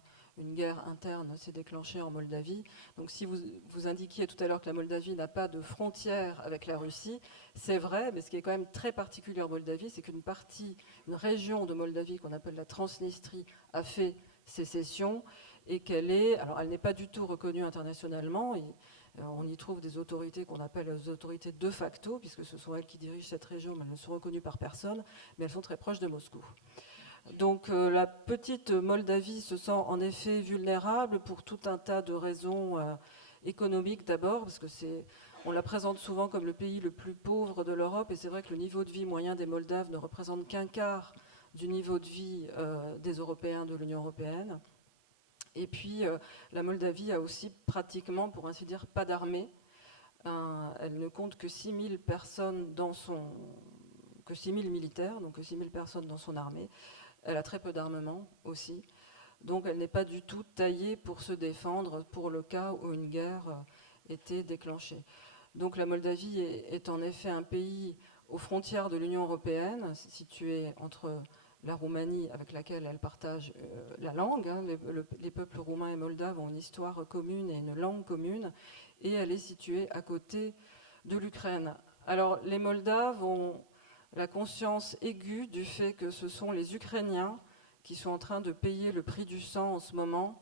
une guerre interne s'est déclenchée en Moldavie. Donc si vous indiquiez tout à l'heure que la Moldavie n'a pas de frontière avec la Russie, c'est vrai, mais ce qui est quand même très particulier en Moldavie, c'est une région de Moldavie qu'on appelle la Transnistrie a fait sécession et alors elle n'est pas du tout reconnue internationalement. On y trouve des autorités qu'on appelle les autorités de facto, puisque ce sont elles qui dirigent cette région, mais elles ne sont reconnues par personne, mais elles sont très proches de Moscou. Donc la petite Moldavie se sent en effet vulnérable pour tout un tas de raisons économiques d'abord, parce que on la présente souvent comme le pays le plus pauvre de l'Europe, et c'est vrai que le niveau de vie moyen des Moldaves ne représente qu'un quart du niveau de vie des Européens de l'Union européenne. Et puis la Moldavie a aussi pratiquement, pour ainsi dire, pas d'armée. Elle ne compte que 6 000 personnes que 6 000 militaires, donc que 6 000 personnes dans son armée. Elle a très peu d'armement aussi. Donc elle n'est pas du tout taillée pour se défendre pour le cas où une guerre était déclenchée. Donc la Moldavie est en effet un pays aux frontières de l'Union européenne, situé entre la Roumanie, avec laquelle elle partage la langue. Les peuples roumains et moldaves ont une histoire commune et une langue commune, et elle est située à côté de l'Ukraine. Alors les Moldaves ont la conscience aiguë du fait que ce sont les Ukrainiens qui sont en train de payer le prix du sang en ce moment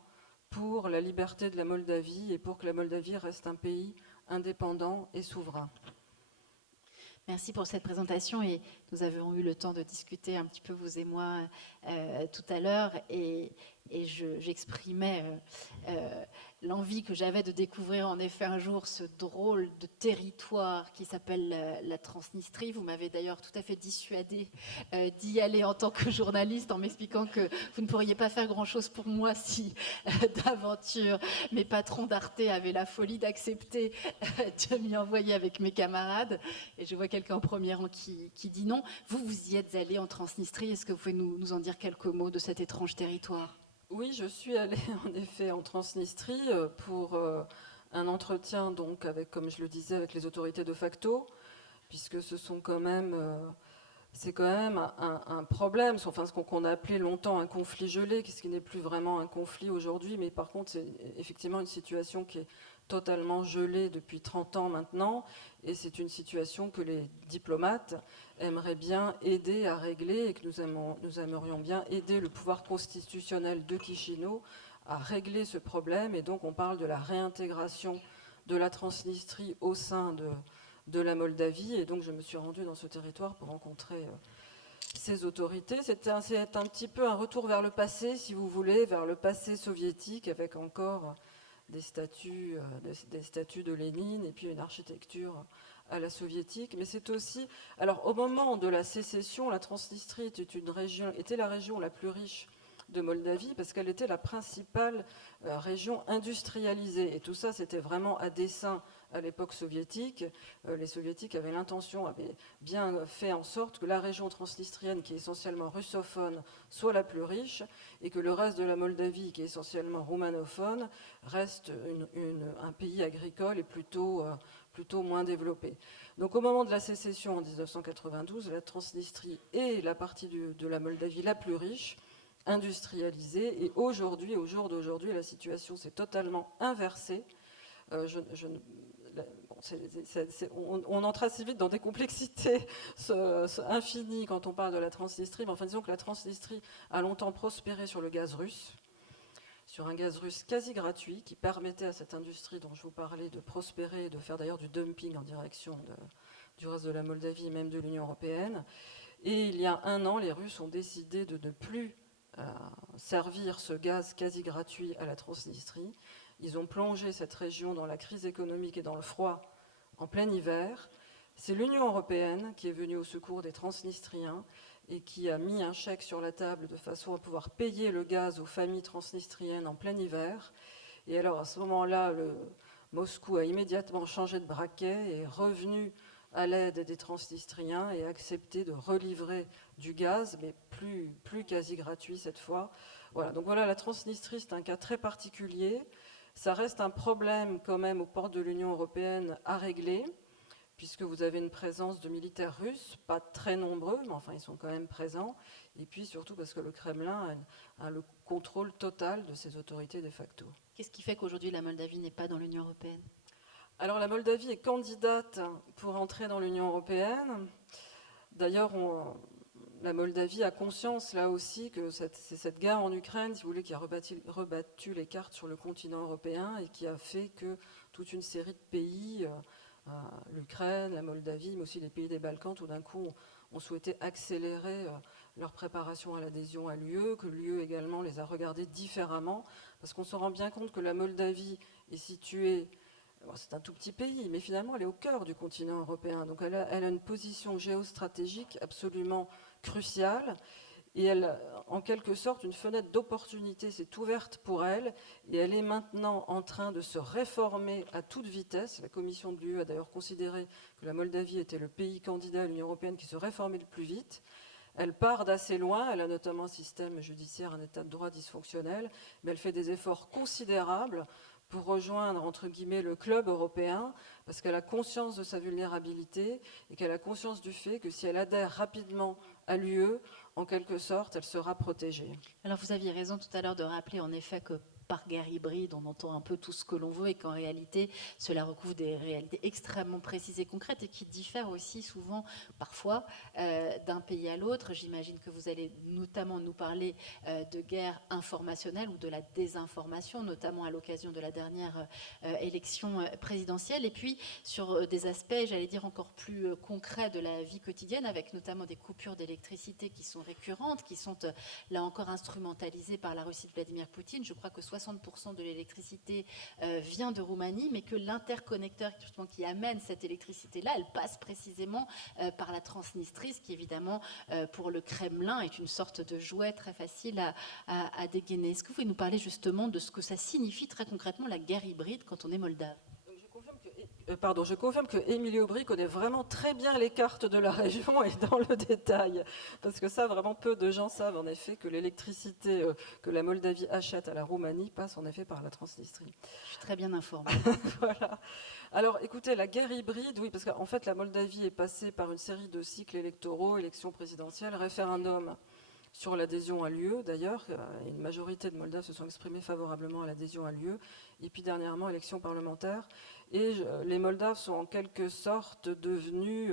pour la liberté de la Moldavie et pour que la Moldavie reste un pays indépendant et souverain. Merci pour cette présentation, et nous avons eu le temps de discuter un petit peu, vous et moi, tout à l'heure, et j'exprimais l'envie que j'avais de découvrir en effet un jour ce drôle de territoire qui s'appelle la Transnistrie. Vous m'avez d'ailleurs tout à fait dissuadée d'y aller en tant que journaliste, en m'expliquant que vous ne pourriez pas faire grand-chose pour moi si d'aventure mes patrons d'Arte avaient la folie d'accepter de m'y envoyer avec mes camarades. Et je vois quelqu'un en premier rang qui dit non. Vous y êtes allé en Transnistrie. Est-ce que vous pouvez nous en dire quelques mots de cet étrange territoire ? Oui, je suis allée en effet en Transnistrie pour un entretien, donc, avec, comme je le disais, avec les autorités de facto, puisque ce sont quand même, c'est quand même un problème, enfin ce qu'on a appelé longtemps un conflit gelé, ce qui n'est plus vraiment un conflit aujourd'hui, mais par contre c'est effectivement une situation qui est totalement gelée depuis 30 ans maintenant, et c'est une situation que les diplomates aimeraient bien aider à régler, et que nous aimerions bien aider le pouvoir constitutionnel de Chisinau à régler ce problème. Et donc on parle de la réintégration de la Transnistrie au sein de la Moldavie, et donc je me suis rendue dans ce territoire pour rencontrer ces autorités. C'est un petit peu un retour vers le passé, si vous voulez, vers le passé soviétique, avec encore des statues de Lénine et puis une architecture à la soviétique. Mais c'est aussi, alors au moment de la sécession, la Transnistrie était la région la plus riche de Moldavie, parce qu'elle était la principale région industrialisée. Et tout ça, c'était vraiment à dessein à l'époque soviétique. Les soviétiques avaient bien fait en sorte que la région transnistrienne, qui est essentiellement russophone, soit la plus riche, et que le reste de la Moldavie, qui est essentiellement roumanophone, reste un pays agricole et plutôt moins développé. Donc au moment de la sécession en 1992, la Transnistrie est la partie de la Moldavie la plus riche, industrialisée, et aujourd'hui, au jour d'aujourd'hui, la situation s'est totalement inversée. On entre assez vite dans des complexités infinies quand on parle de la Transnistrie, mais enfin disons que la Transnistrie a longtemps prospéré sur le gaz russe, sur un gaz russe quasi gratuit qui permettait à cette industrie dont je vous parlais de prospérer et de faire d'ailleurs du dumping en direction du reste de la Moldavie et même de l'Union européenne. Et il y a un an, les Russes ont décidé de ne plus servir ce gaz quasi gratuit à la Transnistrie. Ils ont plongé cette région dans la crise économique et dans le froid en plein hiver. C'est l'Union européenne qui est venue au secours des Transnistriens et qui a mis un chèque sur la table de façon à pouvoir payer le gaz aux familles transnistriennes en plein hiver. Et alors à ce moment-là, Moscou a immédiatement changé de braquet et est revenu à l'aide des Transnistriens et a accepté de relivrer du gaz, mais plus quasi gratuit cette fois. Voilà, donc voilà, la Transnistrie, c'est un cas très particulier. Ça reste un problème quand même aux portes de l'Union européenne à régler, puisque vous avez une présence de militaires russes, pas très nombreux, mais enfin ils sont quand même présents, et puis surtout parce que le Kremlin a le contrôle total de ses autorités de facto. Qu'est-ce qui fait qu'aujourd'hui la Moldavie n'est pas dans l'Union européenne? Alors la Moldavie est candidate pour entrer dans l'Union européenne. D'ailleurs, la Moldavie a conscience là aussi que c'est cette guerre en Ukraine, si vous voulez, qui a rebattu les cartes sur le continent européen et qui a fait que toute une série de pays, l'Ukraine, la Moldavie, mais aussi les pays des Balkans, tout d'un coup ont souhaité accélérer leur préparation à l'adhésion à l'UE, que l'UE également les a regardés différemment, parce qu'on se rend bien compte que la Moldavie est située, c'est un tout petit pays, mais finalement elle est au cœur du continent européen, donc elle a une position géostratégique absolument cruciale, et elle, en quelque sorte, une fenêtre d'opportunité s'est ouverte pour elle, et elle est maintenant en train de se réformer à toute vitesse. La Commission de l'UE a d'ailleurs considéré que la Moldavie était le pays candidat à l'Union européenne qui se réformait le plus vite. Elle part d'assez loin, elle a notamment un système judiciaire, un état de droit dysfonctionnel, mais elle fait des efforts considérables pour rejoindre, entre guillemets, le club européen, parce qu'elle a conscience de sa vulnérabilité et qu'elle a conscience du fait que si elle adhère rapidement à l'UE, en quelque sorte, elle sera protégée. Alors vous aviez raison tout à l'heure de rappeler en effet que par guerre hybride, on entend un peu tout ce que l'on veut et qu'en réalité, cela recouvre des réalités extrêmement précises et concrètes et qui diffèrent aussi souvent, parfois, d'un pays à l'autre. J'imagine que vous allez notamment nous parler de guerre informationnelle ou de la désinformation, notamment à l'occasion de la dernière élection présidentielle, et puis sur des aspects, j'allais dire, encore plus concrets de la vie quotidienne, avec notamment des coupures d'électricité qui sont récurrentes, qui sont là encore instrumentalisées par la Russie de Vladimir Poutine. Je crois que 60% de l'électricité vient de Roumanie, mais que l'interconnecteur qui amène cette électricité-là, elle passe précisément par la Transnistrie, ce qui évidemment pour le Kremlin est une sorte de jouet très facile à dégainer. Est-ce que vous pouvez nous parler justement de ce que ça signifie très concrètement la guerre hybride quand on est moldave? Je confirme que Émilie Aubry connaît vraiment très bien les cartes de la région et dans le détail, parce que ça, vraiment peu de gens savent en effet que l'électricité que la Moldavie achète à la Roumanie passe en effet par la Transnistrie. Je suis très bien informée. Voilà. Alors écoutez, la guerre hybride, oui, parce qu'en fait la Moldavie est passée par une série de cycles électoraux, élections présidentielles, référendum sur l'adhésion à l'UE, d'ailleurs, une majorité de Moldaves se sont exprimés favorablement à l'adhésion à l'UE, et puis dernièrement, élections parlementaires. Et les Moldaves sont en quelque sorte devenus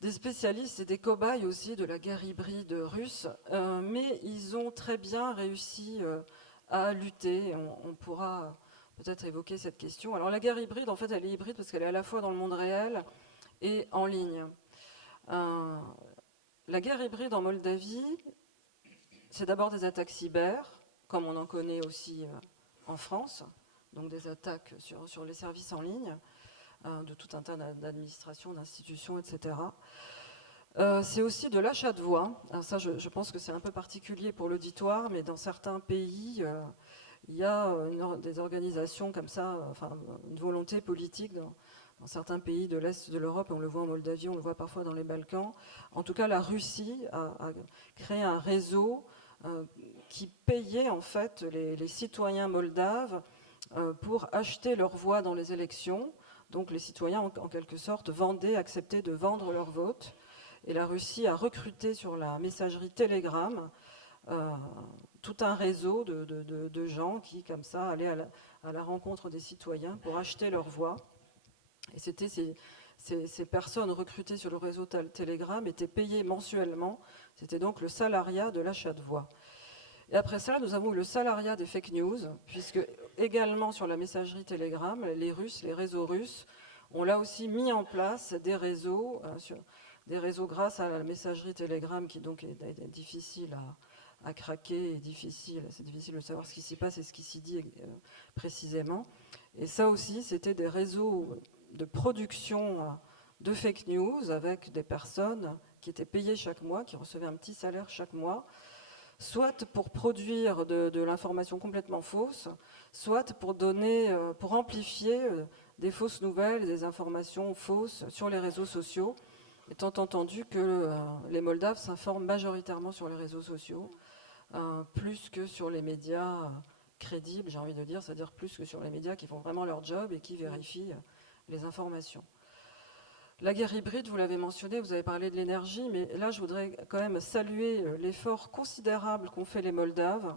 des spécialistes et des cobayes aussi de la guerre hybride russe, mais ils ont très bien réussi à lutter. On pourra peut-être évoquer cette question. Alors la guerre hybride, en fait, elle est hybride parce qu'elle est à la fois dans le monde réel et en ligne. La guerre hybride en Moldavie, c'est d'abord des attaques cyber, comme on en connaît aussi en France, donc des attaques sur les services en ligne, de tout un tas d'administrations, d'institutions, etc. C'est aussi de l'achat de voix. Alors ça, je pense que c'est un peu particulier pour l'auditoire, mais dans certains pays, il y a des organisations comme ça, enfin une volonté politique dans certains pays de l'Est de l'Europe, on le voit en Moldavie, on le voit parfois dans les Balkans. En tout cas, la Russie a créé un réseau qui payait en fait les citoyens moldaves pour acheter leur voix dans les élections. Donc les citoyens, en quelque sorte, acceptaient de vendre leur vote. Et la Russie a recruté sur la messagerie Telegram tout un réseau de gens qui, comme ça, allaient à la rencontre des citoyens pour acheter leur voix. Et c'était ces personnes recrutées sur le réseau Telegram étaient payées mensuellement. C'était donc le salariat de l'achat de voix. Et après ça, nous avons eu le salariat des fake news, puisque également sur la messagerie Telegram, les réseaux russes, ont là aussi mis en place des réseaux grâce à la messagerie Telegram, qui donc est difficile à craquer, c'est difficile de savoir ce qui s'y passe et ce qui s'y dit précisément. Et ça aussi, c'était des réseaux de production de fake news avec des personnes qui étaient payées chaque mois, qui recevaient un petit salaire chaque mois, soit pour produire de l'information complètement fausse, soit pour amplifier des fausses nouvelles, des informations fausses sur les réseaux sociaux, étant entendu que les Moldaves s'informent majoritairement sur les réseaux sociaux, plus que sur les médias crédibles, j'ai envie de dire, c'est-à-dire plus que sur les médias qui font vraiment leur job et qui vérifient les informations. La guerre hybride, vous l'avez mentionné, vous avez parlé de l'énergie, mais là, je voudrais quand même saluer l'effort considérable qu'ont fait les Moldaves,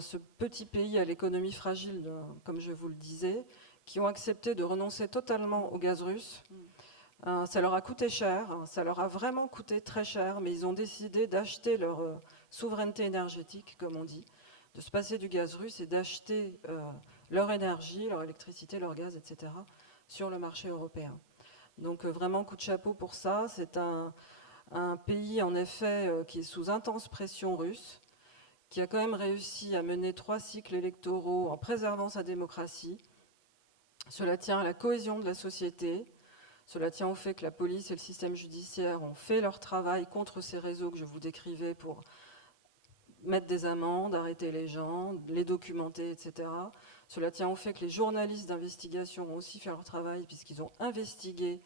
ce petit pays à l'économie fragile, comme je vous le disais, qui ont accepté de renoncer totalement au gaz russe. Ça leur a coûté cher, ça leur a vraiment coûté très cher, mais ils ont décidé d'acheter leur souveraineté énergétique, comme on dit, de se passer du gaz russe et d'acheter leur énergie, leur électricité, leur gaz, etc., sur le marché européen. Donc vraiment coup de chapeau pour ça. C'est un pays en effet qui est sous intense pression russe, qui a quand même réussi à mener 3 cycles électoraux en préservant sa démocratie. Cela tient à la cohésion de la société, cela tient au fait que la police et le système judiciaire ont fait leur travail contre ces réseaux que je vous décrivais pour mettre des amendes, arrêter les gens, les documenter, etc. Cela tient au fait que les journalistes d'investigation ont aussi fait leur travail puisqu'ils ont investigué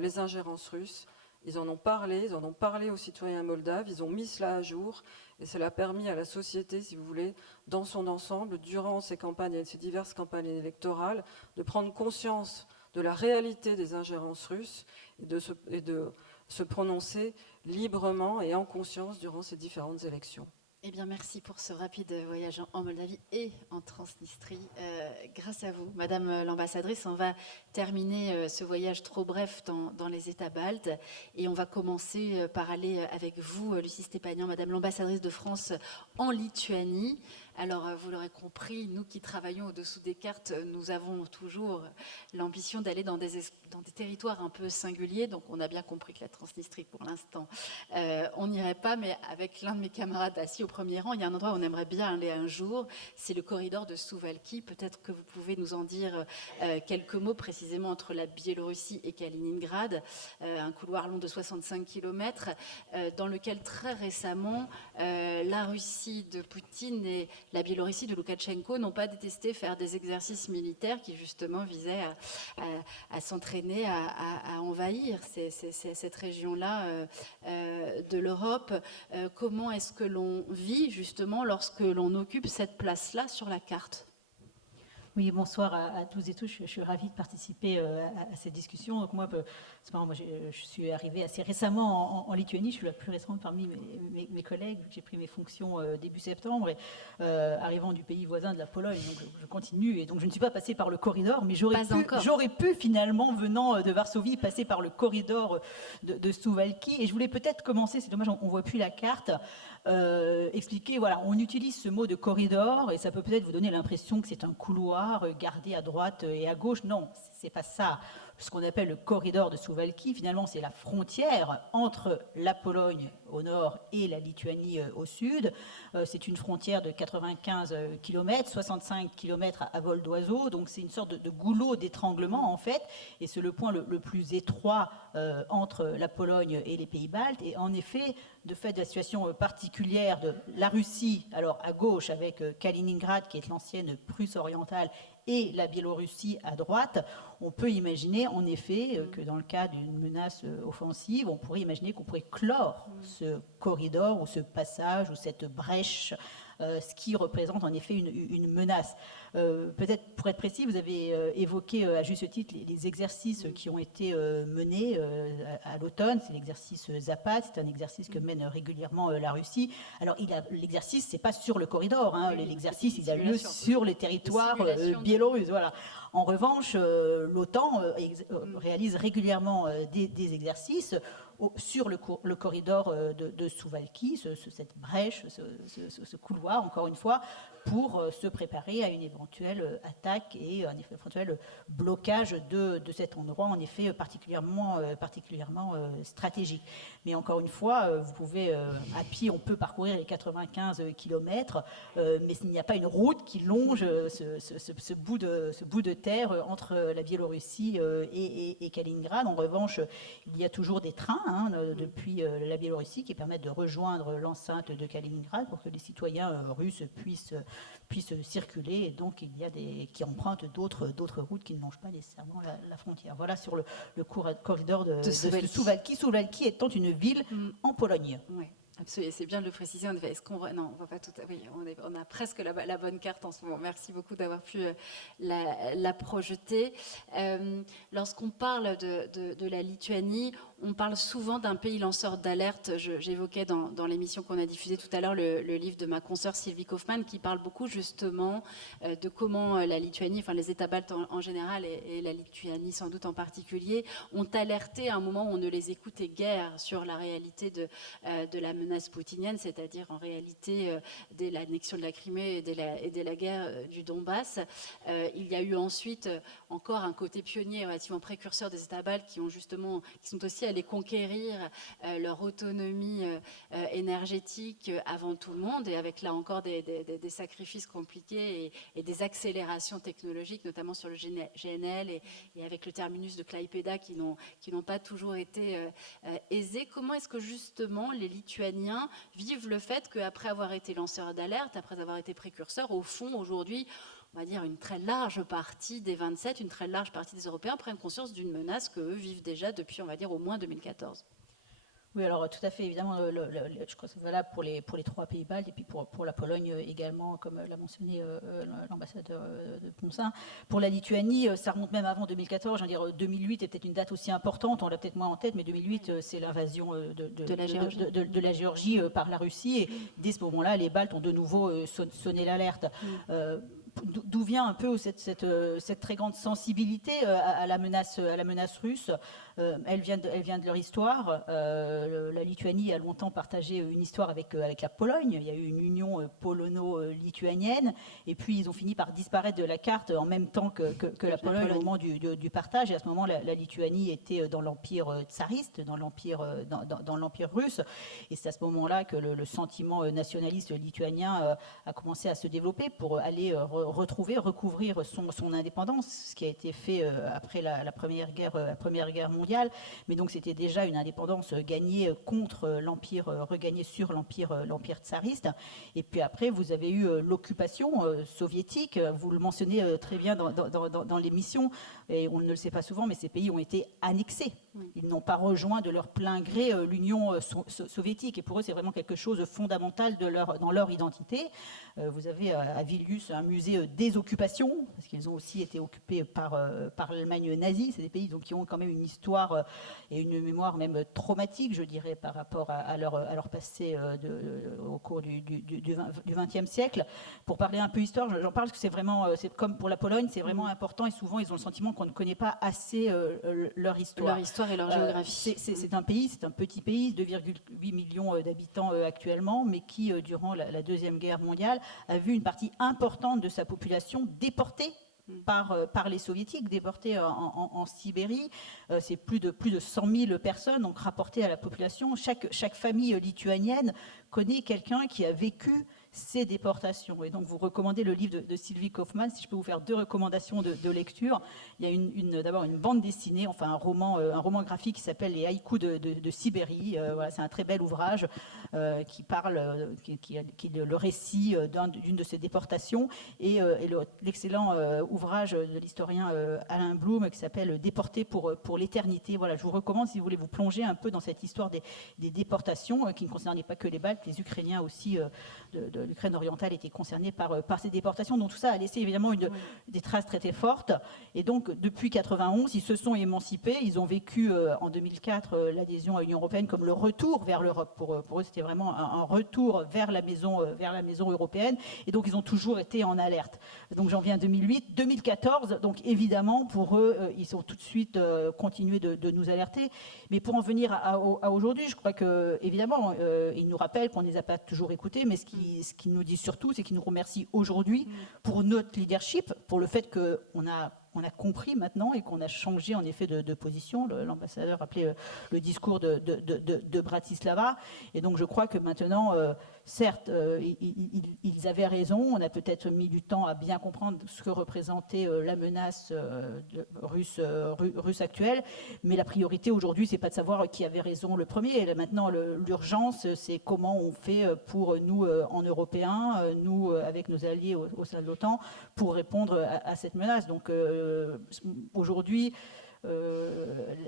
les ingérences russes. Ils en ont parlé aux citoyens moldaves, ils ont mis cela à jour et cela a permis à la société, si vous voulez, dans son ensemble, durant ces campagnes et ces diverses campagnes électorales, de prendre conscience de la réalité des ingérences russes et de se prononcer librement et en conscience durant ces différentes élections. Eh bien, merci pour ce rapide voyage en Moldavie et en Transnistrie. Grâce à vous, Madame l'ambassadrice, on va terminer ce voyage trop bref dans les États baltes et on va commencer par aller avec vous, Lucie Stépanian, Madame l'ambassadrice de France en Lituanie. Alors, vous l'aurez compris, nous qui travaillons au-dessous des cartes, nous avons toujours l'ambition d'aller dans des territoires un peu singuliers. Donc, on a bien compris que la Transnistrie, pour l'instant, on n'irait pas. Mais avec l'un de mes camarades assis au premier rang, il y a un endroit où on aimerait bien aller un jour. C'est le corridor de Suwałki. Peut-être que vous pouvez nous en dire quelques mots précisément entre la Biélorussie et Kaliningrad. Un couloir long de 65 km dans lequel très récemment la Russie de Poutine et la Biélorussie de Loukachenko n'ont pas détesté faire des exercices militaires qui justement visaient à s'entraîner à envahir cette région-là de l'Europe. Comment est-ce que l'on vit justement lorsque l'on occupe cette place-là sur la carte ? Oui, bonsoir à tous et tous. Je suis ravie de participer à cette discussion. Donc moi, c'est marrant, moi je suis arrivée assez récemment en Lituanie. Je suis la plus récente parmi mes collègues. J'ai pris mes fonctions début septembre, et, arrivant du pays voisin de la Pologne. Donc je continue. Et donc je ne suis pas passée par le corridor, mais j'aurais pu finalement, venant de Varsovie, passer par le corridor de Suwałki. Et je voulais peut-être commencer, c'est dommage, on ne voit plus la carte, expliquer, voilà, on utilise ce mot de corridor et ça peut peut-être vous donner l'impression que c'est un couloir gardé à droite et à gauche. Non, c'est pas ça. Ce qu'on appelle le corridor de Suwałki, finalement, c'est la frontière entre la Pologne au nord et la Lituanie au sud. C'est une frontière de 95 km, 65 km à vol d'oiseau, donc c'est une sorte de goulot d'étranglement en fait, et c'est le point le plus étroit entre la Pologne et les pays baltes. Et en effet, de fait de la situation particulière de la Russie, alors à gauche avec Kaliningrad qui est l'ancienne Prusse orientale, et la Biélorussie à droite, on peut imaginer en effet que dans le cas d'une menace offensive, on pourrait imaginer qu'on pourrait clore ce corridor ou ce passage ou cette brèche, ce qui représente en effet une menace. Peut-être pour être précis, vous avez évoqué à juste titre les exercices qui ont été menés à l'automne. C'est l'exercice Zapad, c'est un exercice que mène régulièrement la Russie. Alors l'exercice, c'est pas sur le corridor, hein. L'exercice il a lieu sur les territoires biélorusses. Voilà. En revanche, l'OTAN réalise régulièrement des exercices sur le corridor de Suwałki, cette brèche, ce couloir, encore une fois, pour se préparer à une éventuelle attaque et un éventuel blocage de cet endroit, en effet particulièrement stratégique. Mais encore une fois, vous pouvez, à pied, on peut parcourir les 95 km, mais il n'y a pas une route qui longe ce bout de terre entre la Biélorussie et Kaliningrad. En revanche, il y a toujours des trains depuis la Biélorussie qui permettent de rejoindre l'enceinte de Kaliningrad pour que les citoyens russes puissent circuler, et donc il y a qui empruntent d'autres routes qui ne longent pas nécessairement la frontière. Voilà sur le corridor de Suwałki. Suwałki étant une ville en Pologne. Ouais. Absolument, c'est bien de le préciser. Est-ce qu'on voit? Non, on voit pas tout. Oui, on a presque la bonne carte en ce moment. Merci beaucoup d'avoir pu la projeter. Lorsqu'on parle de la Lituanie, on parle souvent d'un pays lanceur d'alerte. J'évoquais dans l'émission qu'on a diffusée tout à l'heure le livre de ma consoeur Sylvie Kaufmann qui parle beaucoup justement de comment la Lituanie, enfin les États baltes en général et la Lituanie sans doute en particulier, ont alerté à un moment où on ne les écoutait guère sur la réalité de la menace poutinienne, c'est-à-dire en réalité dès l'annexion de la Crimée et dès la guerre du Donbass. Il y a eu ensuite encore un côté pionnier, relativement précurseur des États baltes qui sont aussi allés conquérir leur autonomie énergétique avant tout le monde, et avec là encore des sacrifices compliqués et des accélérations technologiques, notamment sur le GNL et avec le terminus de Klaipėda qui n'ont pas toujours été aisés. Comment est-ce que justement les Lituaniens vivent le fait qu'après avoir été lanceurs d'alerte, après avoir été précurseurs, au fond aujourd'hui, on va dire une très large partie des 27, une très large partie des Européens prennent conscience d'une menace qu'eux vivent déjà depuis, on va dire, au moins 2014. Oui, alors tout à fait, évidemment, je crois que c'est valable pour les 3 pays baltes et puis pour la Pologne également, comme l'a mentionné l'ambassadeur de Poncin. Pour la Lituanie, ça remonte même avant 2014, je veux dire 2008 était une date aussi importante, on l'a peut-être moins en tête, mais 2008 c'est l'invasion de la Géorgie par la Russie, et dès ce moment-là, les Baltes ont de nouveau sonné l'alerte. D'où vient un peu cette très grande sensibilité à la menace russe? Elle vient de leur histoire. La Lituanie a longtemps partagé une histoire avec la Pologne. Il y a eu une union polono-lituanienne, et puis ils ont fini par disparaître de la carte en même temps que la Pologne au moment du partage. Et à ce moment, la Lituanie était dans l'empire tsariste, dans l'empire russe. Et c'est à ce moment-là que le sentiment nationaliste lituanien a commencé à se développer pour aller recouvrir son indépendance, ce qui a été fait après la Première Guerre mondiale. Mais donc c'était déjà une indépendance gagnée contre l'empire, regagnée sur l'empire tsariste. Et puis après, vous avez eu l'occupation soviétique. Vous le mentionnez très bien dans l'émission, et on ne le sait pas souvent, mais ces pays ont été annexés. Ils n'ont pas rejoint de leur plein gré l'Union soviétique. Et pour eux, c'est vraiment quelque chose de fondamental dans leur identité. Vous avez à Vilnius un musée des occupations, parce qu'ils ont aussi été occupés par l'Allemagne nazie. C'est des pays qui ont quand même une histoire et une mémoire même traumatique, je dirais, par rapport à leur passé au cours du XXe siècle. Pour parler un peu histoire, j'en parle parce que c'est comme pour la Pologne, c'est vraiment important, et souvent ils ont le sentiment qu'on ne connaît pas assez leur histoire. Leur histoire et leur géographie. C'est un petit pays, 2,8 millions d'habitants actuellement, mais qui, durant la Deuxième Guerre mondiale, a vu une partie importante de sa population déportée par les soviétiques, déportés en Sibérie. C'est plus de 100 000 personnes, donc rapportées à la population. Chaque famille lituanienne connaît quelqu'un qui a vécu ces déportations. Et donc, vous recommandez le livre de Sylvie Kaufmann. Si je peux vous faire 2 recommandations de lecture. Il y a d'abord une bande dessinée, enfin un roman graphique qui s'appelle Les haïkus de Sibérie. Voilà, c'est un très bel ouvrage qui parle, qui est le récit d'une de ces déportations. Et l'excellent ouvrage de l'historien Alain Blum qui s'appelle Déportés pour l'éternité. Voilà, je vous recommande, si vous voulez vous plonger un peu dans cette histoire des déportations qui ne concernaient pas que les Baltes, les Ukrainiens aussi de l'Ukraine orientale était concernée par ces déportations. Donc tout ça a laissé évidemment des traces très très fortes. Et donc depuis 91, ils se sont émancipés. Ils ont vécu en 2004 l'adhésion à l'Union européenne comme le retour vers l'Europe. Pour eux, c'était vraiment un retour vers la maison européenne. Et donc ils ont toujours été en alerte. Donc j'en viens à 2008, 2014. Donc évidemment pour eux, ils ont tout de suite continué de nous alerter. Mais pour en venir à aujourd'hui, je crois que évidemment, ils nous rappellent qu'on ne les a pas toujours écoutés, mais ce qu'ils nous disent surtout, c'est qu'ils nous remercient aujourd'hui pour notre leadership, pour le fait qu'on a compris maintenant et qu'on a changé en effet de position. L'ambassadeur rappelait le discours de Bratislava. Et donc je crois que maintenant, certes, ils avaient raison. On a peut-être mis du temps à bien comprendre ce que représentait la menace russe actuelle. Mais la priorité aujourd'hui, c'est pas de savoir qui avait raison le premier. Et maintenant, l'urgence, c'est comment on fait pour nous, en Européens, nous, avec nos alliés au sein de l'OTAN, pour répondre à cette menace. Donc aujourd'hui,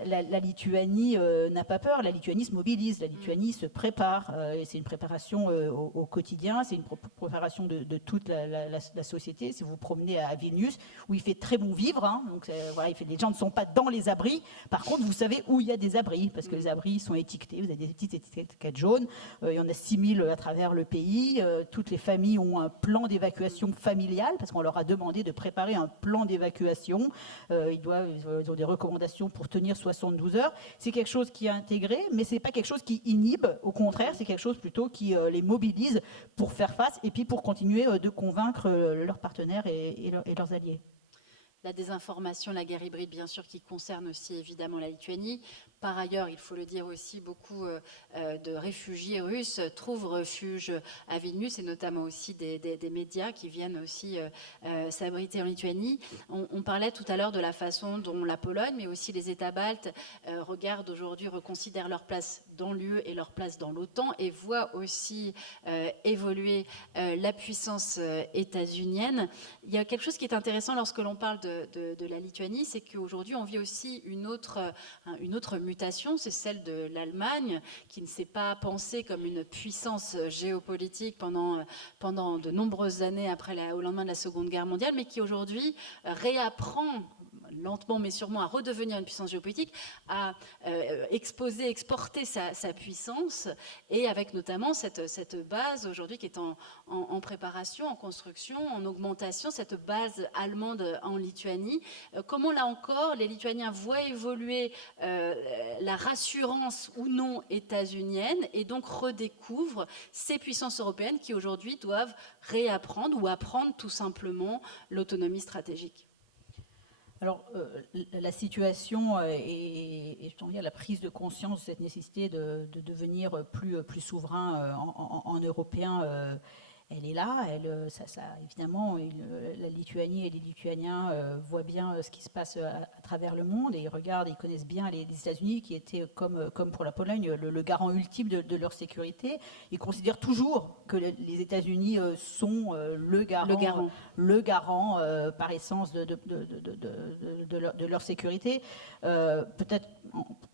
la Lituanie n'a pas peur, la Lituanie se mobilise, la Lituanie se prépare, et c'est une préparation au quotidien, c'est une préparation de toute la société. Si vous vous promenez à Vilnius, où il fait très bon vivre, hein, donc voilà, les gens ne sont pas dans les abris, par contre vous savez où il y a des abris, parce que les abris sont étiquetés, vous avez des petites étiquettes jaunes, il y en a 6000 à travers le pays, toutes les familles ont un plan d'évacuation familiale, parce qu'on leur a demandé de préparer un plan d'évacuation, ils ont des recommandations pour tenir 72 heures. C'est quelque chose qui est intégré, mais ce n'est pas quelque chose qui inhibe. Au contraire, c'est quelque chose plutôt qui les mobilise pour faire face et puis pour continuer de convaincre leurs partenaires et leurs alliés. La désinformation, la guerre hybride, bien sûr, qui concerne aussi évidemment la Lituanie. Par ailleurs, il faut le dire aussi, beaucoup de réfugiés russes trouvent refuge à Vilnius, et notamment aussi des médias qui viennent aussi s'abriter en Lituanie. On parlait tout à l'heure de la façon dont la Pologne, mais aussi les États baltes, regardent aujourd'hui, reconsidèrent leur place dans l'UE et leur place dans l'OTAN, et voient aussi évoluer la puissance états-unienne. Il y a quelque chose qui est intéressant lorsque l'on parle de la Lituanie, c'est qu'aujourd'hui, on vit aussi une autre mutation, c'est celle de l'Allemagne, qui ne s'est pas pensée comme une puissance géopolitique pendant de nombreuses années au lendemain de la Seconde Guerre mondiale, mais qui aujourd'hui réapprend lentement mais sûrement à redevenir une puissance géopolitique, à exporter sa puissance, et avec notamment cette base aujourd'hui qui est en préparation, en construction, en augmentation, cette base allemande en Lituanie. Comment là encore les Lituaniens voient évoluer la rassurance ou non états-unienne, et donc redécouvrent ces puissances européennes qui aujourd'hui doivent réapprendre ou apprendre tout simplement l'autonomie stratégique? Alors, la situation et je dire, la prise de conscience de cette nécessité de devenir plus souverain en européen, elle est là. Évidemment, la Lituanie et les Lituaniens voient bien ce qui se passe à travers le monde, et ils connaissent bien les États-Unis, qui étaient, comme pour la Pologne, le garant ultime de leur sécurité. Ils considèrent toujours que les États-Unis sont le garant par essence de leur sécurité. Peut-être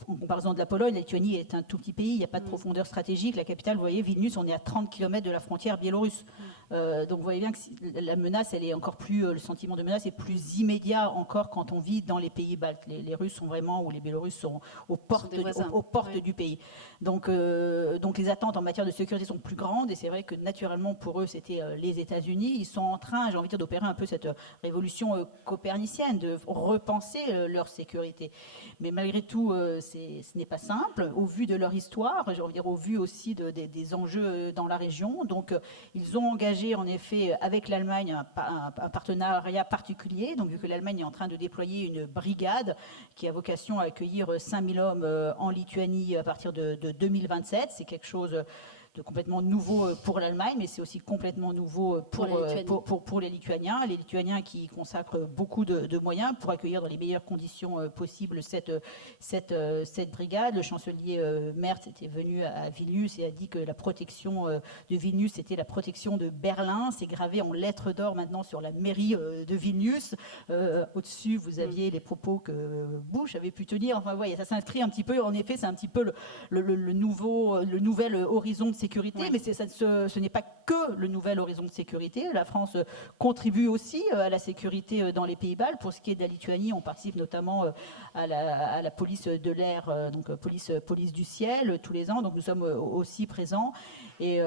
en comparaison de la Pologne, la Lituanie est un tout petit pays, il n'y a pas de profondeur stratégique. La capitale, vous voyez, Vilnius, on est à 30 km de la frontière biélorusse. Donc vous voyez bien que la menace, elle est encore plus, le sentiment de menace est plus immédiat encore quand on vit dans les pays baltes. Les Russes sont vraiment, ou les Biélorusses sont aux portes du pays. Donc les attentes en matière de sécurité sont plus grandes, et c'est vrai que naturellement pour eux c'était les États-Unis. Ils sont en train, j'ai envie de dire, d'opérer un peu cette révolution copernicienne, de repenser leur sécurité. Mais malgré tout, ce n'est pas simple au vu de leur histoire, j'ai envie de dire, au vu aussi des enjeux dans la région. Donc ils ont engagé en effet avec l'Allemagne un partenariat particulier. Donc vu que l'Allemagne est en train de déployer une brigade qui a vocation à accueillir 5000 hommes en Lituanie à partir de 2027, c'est quelque chose de complètement nouveau pour l'Allemagne, mais c'est aussi complètement nouveau pour les Lituaniens. Les Lituaniens qui consacrent beaucoup de moyens pour accueillir dans les meilleures conditions possibles cette brigade. Le chancelier Merz était venu à Vilnius et a dit que la protection de Vilnius, c'était la protection de Berlin. C'est gravé en lettres d'or maintenant sur la mairie de Vilnius. Au-dessus, vous aviez les propos que Bush avait pu tenir. Enfin, voyez, ça s'inscrit un petit peu, en effet, c'est un petit peu le nouvel horizon de sécurité, oui. Mais ce n'est pas que le nouvel horizon de sécurité. La France contribue aussi à la sécurité dans les pays baltes. Pour ce qui est de la Lituanie, on participe notamment à la police de l'air, donc police du ciel, tous les ans. Donc nous sommes aussi présents. Et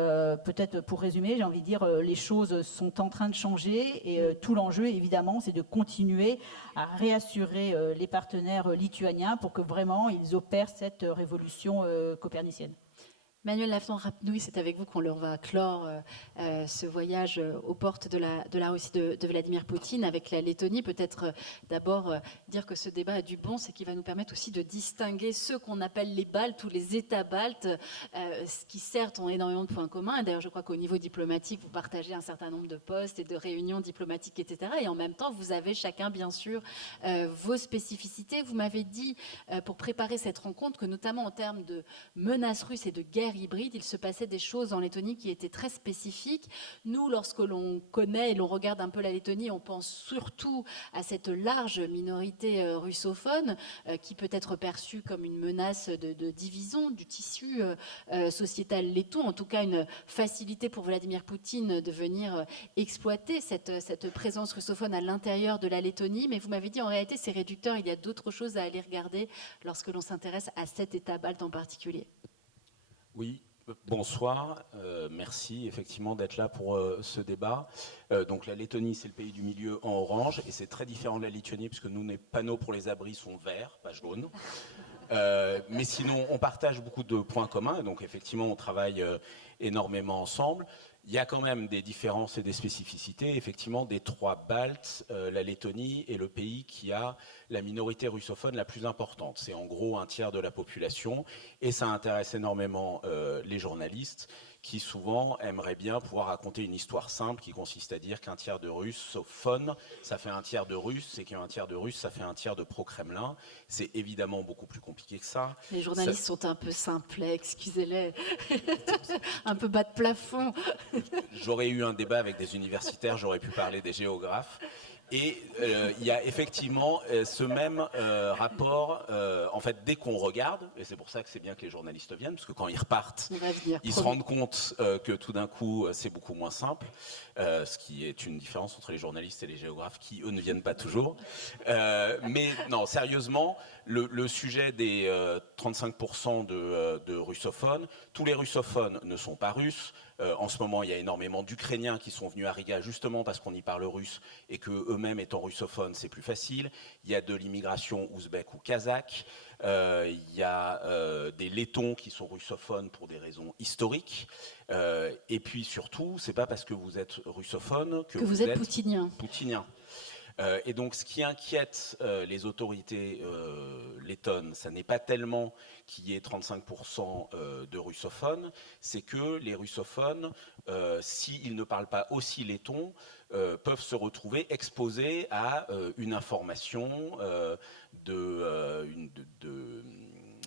peut-être pour résumer, j'ai envie de dire, les choses sont en train de changer, et tout l'enjeu, évidemment, c'est de continuer à réassurer les partenaires lituaniens pour que vraiment ils opèrent cette révolution copernicienne. Manuel Lafont-Rapnouil, c'est avec vous qu'on va clore ce voyage aux portes de la Russie de Vladimir Poutine avec la Lettonie. Peut-être d'abord dire que ce débat a du bon, c'est qu'il va nous permettre aussi de distinguer ceux qu'on appelle les Baltes ou les États baltes, qui certes ont énormément de points communs. D'ailleurs, je crois qu'au niveau diplomatique, vous partagez un certain nombre de postes et de réunions diplomatiques, etc. Et en même temps, vous avez chacun, bien sûr, vos spécificités. Vous m'avez dit, pour préparer cette rencontre, que notamment en termes de menaces russes et de guerre hybride, il se passait des choses en Lettonie qui étaient très spécifiques. Nous, lorsque l'on connaît et l'on regarde un peu la Lettonie, on pense surtout à cette large minorité russophone qui peut être perçue comme une menace de division du tissu sociétal letton, en tout cas une facilité pour Vladimir Poutine de venir exploiter cette présence russophone à l'intérieur de la Lettonie. Mais vous m'avez dit, en réalité, c'est réducteur, il y a d'autres choses à aller regarder lorsque l'on s'intéresse à cet État balte en particulier. Oui, bonsoir. Merci effectivement d'être là pour ce débat. Donc la Lettonie, c'est le pays du milieu en orange, et c'est très différent de la Lituanie, puisque nous, les panneaux pour les abris sont verts, pas jaunes. Mais sinon, on partage beaucoup de points communs, donc effectivement, on travaille énormément ensemble. Il y a quand même des différences et des spécificités. Effectivement, des trois Baltes, la Lettonie est le pays qui a la minorité russophone la plus importante. C'est en gros un tiers de la population, et ça intéresse énormément les journalistes qui souvent aimeraient bien pouvoir raconter une histoire simple qui consiste à dire qu'un tiers de russophones, ça fait un tiers de Russes, et qu'un tiers de Russes, ça fait un tiers de pro-Kremlin. C'est évidemment beaucoup plus compliqué que ça. Les journalistes sont un peu simplets, excusez-les, un peu bas de plafond. J'aurais eu un débat avec des universitaires, j'aurais pu parler des géographes. Et il y a effectivement ce même rapport, en fait, dès qu'on regarde, et c'est pour ça que c'est bien que les journalistes viennent, parce que quand ils repartent, ils se rendent compte que tout d'un coup, c'est beaucoup moins simple, ce qui est une différence entre les journalistes et les géographes qui, eux, ne viennent pas toujours. Mais non, sérieusement, le sujet des 35% de russophones, tous les russophones ne sont pas russes. En ce moment, il y a énormément d'Ukrainiens qui sont venus à Riga justement parce qu'on y parle russe et que eux-mêmes étant russophones, c'est plus facile. Il y a de l'immigration ouzbek ou kazakh. Il y a des Lettons qui sont russophones pour des raisons historiques. Et puis surtout, c'est pas parce que vous êtes russophone que vous êtes poutinien. Et donc, ce qui inquiète les autorités lettonnes, ça n'est pas tellement qu'il y ait 35% de russophones, c'est que les russophones, s'ils ne parlent pas aussi letton, peuvent se retrouver exposés à une information,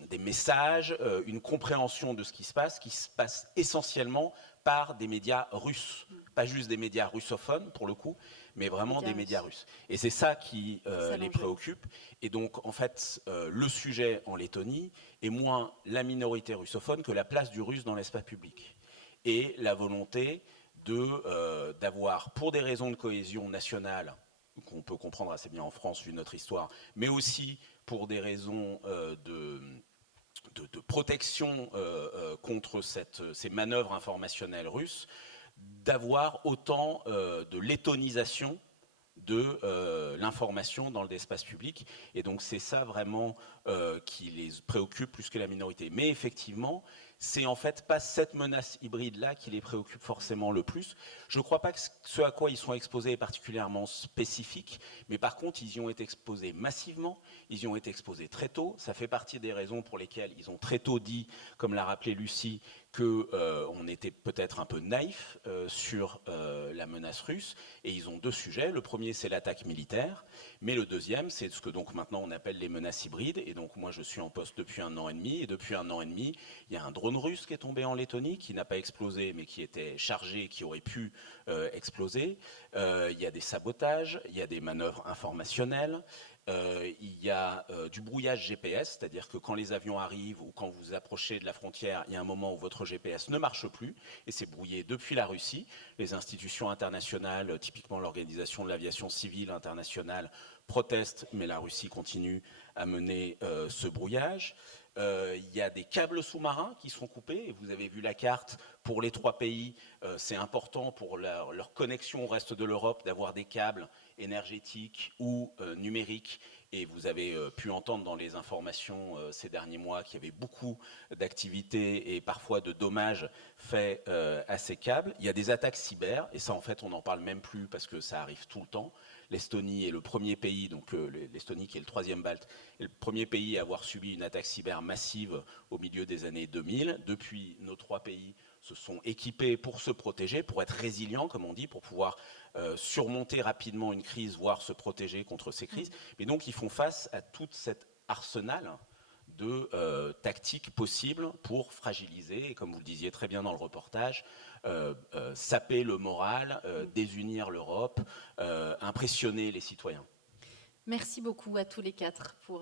des messages, une compréhension de ce qui se passe essentiellement par des médias russes, pas juste des médias russophones pour le coup, mais vraiment des médias russes. Et c'est ça qui les préoccupe. Et donc, en fait, le sujet en Lettonie est moins la minorité russophone que la place du russe dans l'espace public. Et la volonté d'avoir, pour des raisons de cohésion nationale, qu'on peut comprendre assez bien en France vu notre histoire, mais aussi pour des raisons de protection contre ces manœuvres informationnelles russes, d'avoir autant de lettonisation de l'information dans l'espace public. Et donc c'est ça vraiment qui les préoccupe plus que la minorité. Mais effectivement, c'est en fait pas cette menace hybride-là qui les préoccupe forcément le plus. Je ne crois pas que ce à quoi ils sont exposés est particulièrement spécifique, mais par contre, ils y ont été exposés massivement, ils y ont été exposés très tôt. Ça fait partie des raisons pour lesquelles ils ont très tôt dit, comme l'a rappelé Lucie, qu'on était peut-être un peu naïf sur la menace russe. Et ils ont deux sujets. Le premier, c'est l'attaque militaire, mais le deuxième, c'est ce que donc maintenant on appelle les menaces hybrides. Et donc moi, je suis en poste depuis 1 an et demi, et depuis 1 an et demi, il y a un drone russe qui est tombé en Lettonie, qui n'a pas explosé, mais qui était chargé, qui aurait pu exploser. Il y a des sabotages, il y a des manœuvres informationnelles. Il y a du brouillage GPS, c'est-à-dire que quand les avions arrivent ou quand vous approchez de la frontière, il y a un moment où votre GPS ne marche plus, et c'est brouillé depuis la Russie. Les institutions internationales, typiquement l'Organisation de l'aviation civile internationale, protestent, mais la Russie continue à mener ce brouillage. Il y a des câbles sous-marins qui sont coupés, et vous avez vu la carte pour les 3 pays. C'est important pour leur connexion au reste de l'Europe d'avoir des câbles énergétiques ou numériques. Et vous avez pu entendre dans les informations ces derniers mois qu'il y avait beaucoup d'activités et parfois de dommages faits à ces câbles. Il y a des attaques cyber, et ça en fait on n'en parle même plus parce que ça arrive tout le temps. L'Estonie est le premier pays, donc l'Estonie qui est le 3e Balte, est le premier pays à avoir subi une attaque cyber massive au milieu des années 2000. Depuis, nos 3 pays se sont équipés pour se protéger, pour être résilients, comme on dit, pour pouvoir surmonter rapidement une crise, voire se protéger contre ces crises. Mais donc, ils font face à tout cet arsenal de tactiques possibles pour fragiliser, et comme vous le disiez très bien dans le reportage, saper le moral, désunir l'Europe, impressionner les citoyens. Merci beaucoup à tous les quatre pour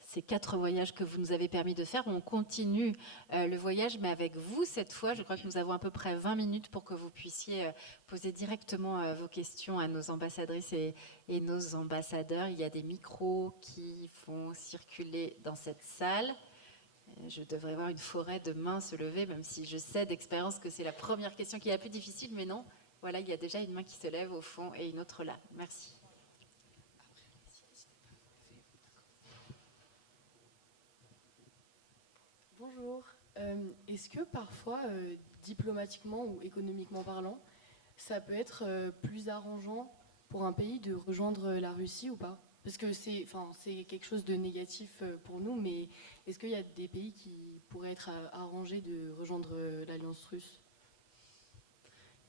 ces 4 voyages que vous nous avez permis de faire. On continue le voyage, mais avec vous cette fois. Je crois que nous avons à peu près 20 minutes pour que vous puissiez poser directement vos questions à nos ambassadrices et nos ambassadeurs. Il y a des micros qui vont circuler dans cette salle. Je devrais voir une forêt de mains se lever, même si je sais d'expérience que c'est la première question qui est la plus difficile, mais non. Voilà, il y a déjà une main qui se lève au fond et une autre là. Merci. Bonjour. Est-ce que parfois, diplomatiquement ou économiquement parlant, ça peut être plus arrangeant pour un pays de rejoindre la Russie ou pas? Parce que c'est quelque chose de négatif pour nous, mais est-ce qu'il y a des pays qui pourraient être arrangés de rejoindre l'Alliance russe?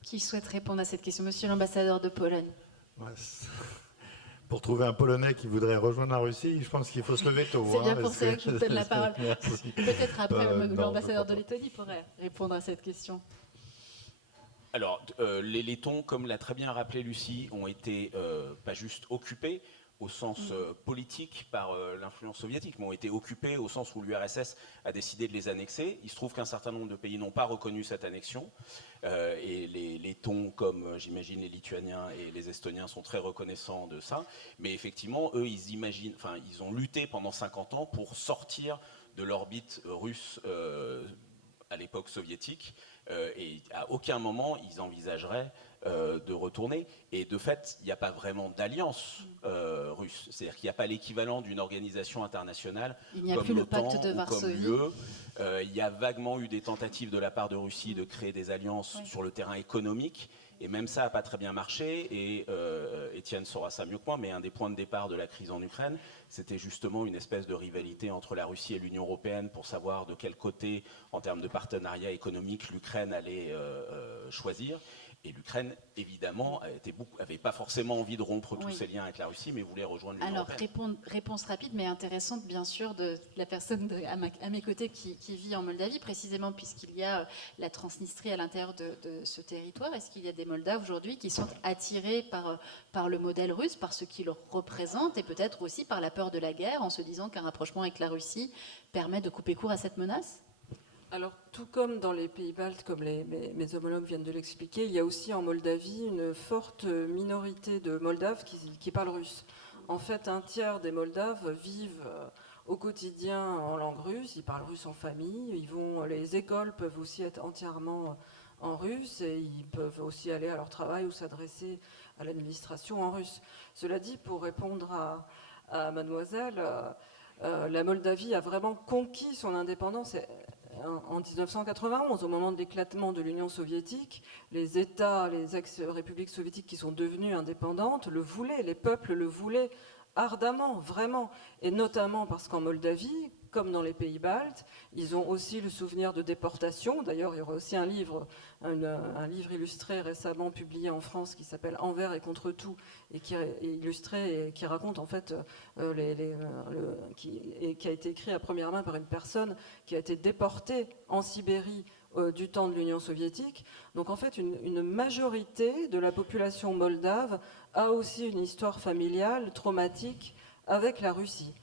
Qui souhaite répondre à cette question? Monsieur l'ambassadeur de Pologne. Ouais, pour trouver un Polonais qui voudrait rejoindre la Russie, je pense qu'il faut se lever tôt. C'est bien pour ça que je vous donne la parole. Merci. Peut-être après, Non, l'ambassadeur de Lettonie pourrait répondre à cette question. Alors, les Lettons, comme l'a très bien rappelé Lucie, ont été pas juste occupés au sens politique par l'influence soviétique, mais ont été occupés au sens où l'URSS a décidé de les annexer. Il se trouve qu'un certain nombre de pays n'ont pas reconnu cette annexion, et les Lettons, comme j'imagine les Lituaniens et les Estoniens, sont très reconnaissants de ça. Mais effectivement, eux, ils ont lutté pendant 50 ans pour sortir de l'orbite russe à l'époque soviétique, et à aucun moment ils envisageraient de retourner. Et de fait, il n'y a pas vraiment d'alliance russe. C'est-à-dire qu'il n'y a pas l'équivalent d'une organisation internationale comme l'OTAN ou comme l'UE. Il y a vaguement eu des tentatives de la part de Russie de créer des alliances sur le terrain économique. Et même ça n'a pas très bien marché, et Étienne saura ça mieux que moi, mais un des points de départ de la crise en Ukraine, c'était justement une espèce de rivalité entre la Russie et l'Union européenne pour savoir de quel côté, en termes de partenariat économique, l'Ukraine allait choisir. Et l'Ukraine, évidemment, avait pas forcément envie de rompre tous ses liens avec la Russie, mais voulait rejoindre l'Union européenne. Alors, réponse rapide, mais intéressante, bien sûr, de la personne à mes côtés qui vit en Moldavie, précisément puisqu'il y a la Transnistrie à l'intérieur de ce territoire. Est-ce qu'il y a des Moldaves aujourd'hui qui sont attirés par le modèle russe, par ce qu'il représente, et peut-être aussi par la peur de la guerre, en se disant qu'un rapprochement avec la Russie permet de couper court à cette menace ? Alors, tout comme dans les pays baltes, comme mes homologues viennent de l'expliquer, il y a aussi en Moldavie une forte minorité de Moldaves qui parlent russe. En fait, un tiers des Moldaves vivent au quotidien en langue russe, ils parlent russe en famille, les écoles peuvent aussi être entièrement en russe, et ils peuvent aussi aller à leur travail ou s'adresser à l'administration en russe. Cela dit, pour répondre à mademoiselle, la Moldavie a vraiment conquis son indépendance en 1991, au moment de l'éclatement de l'Union soviétique. Les États, les ex-républiques soviétiques qui sont devenues indépendantes le voulaient, les peuples le voulaient ardemment, vraiment, et notamment parce qu'en Moldavie, comme dans les pays baltes, ils ont aussi le souvenir de déportation. D'ailleurs, il y aura aussi un livre illustré récemment publié en France qui s'appelle « Envers et contre tout » et qui est illustré et qui raconte en fait qui a été écrit à première main par une personne qui a été déportée en Sibérie du temps de l'Union soviétique. Donc en fait, une majorité de la population moldave a aussi une histoire familiale traumatique avec la Russie.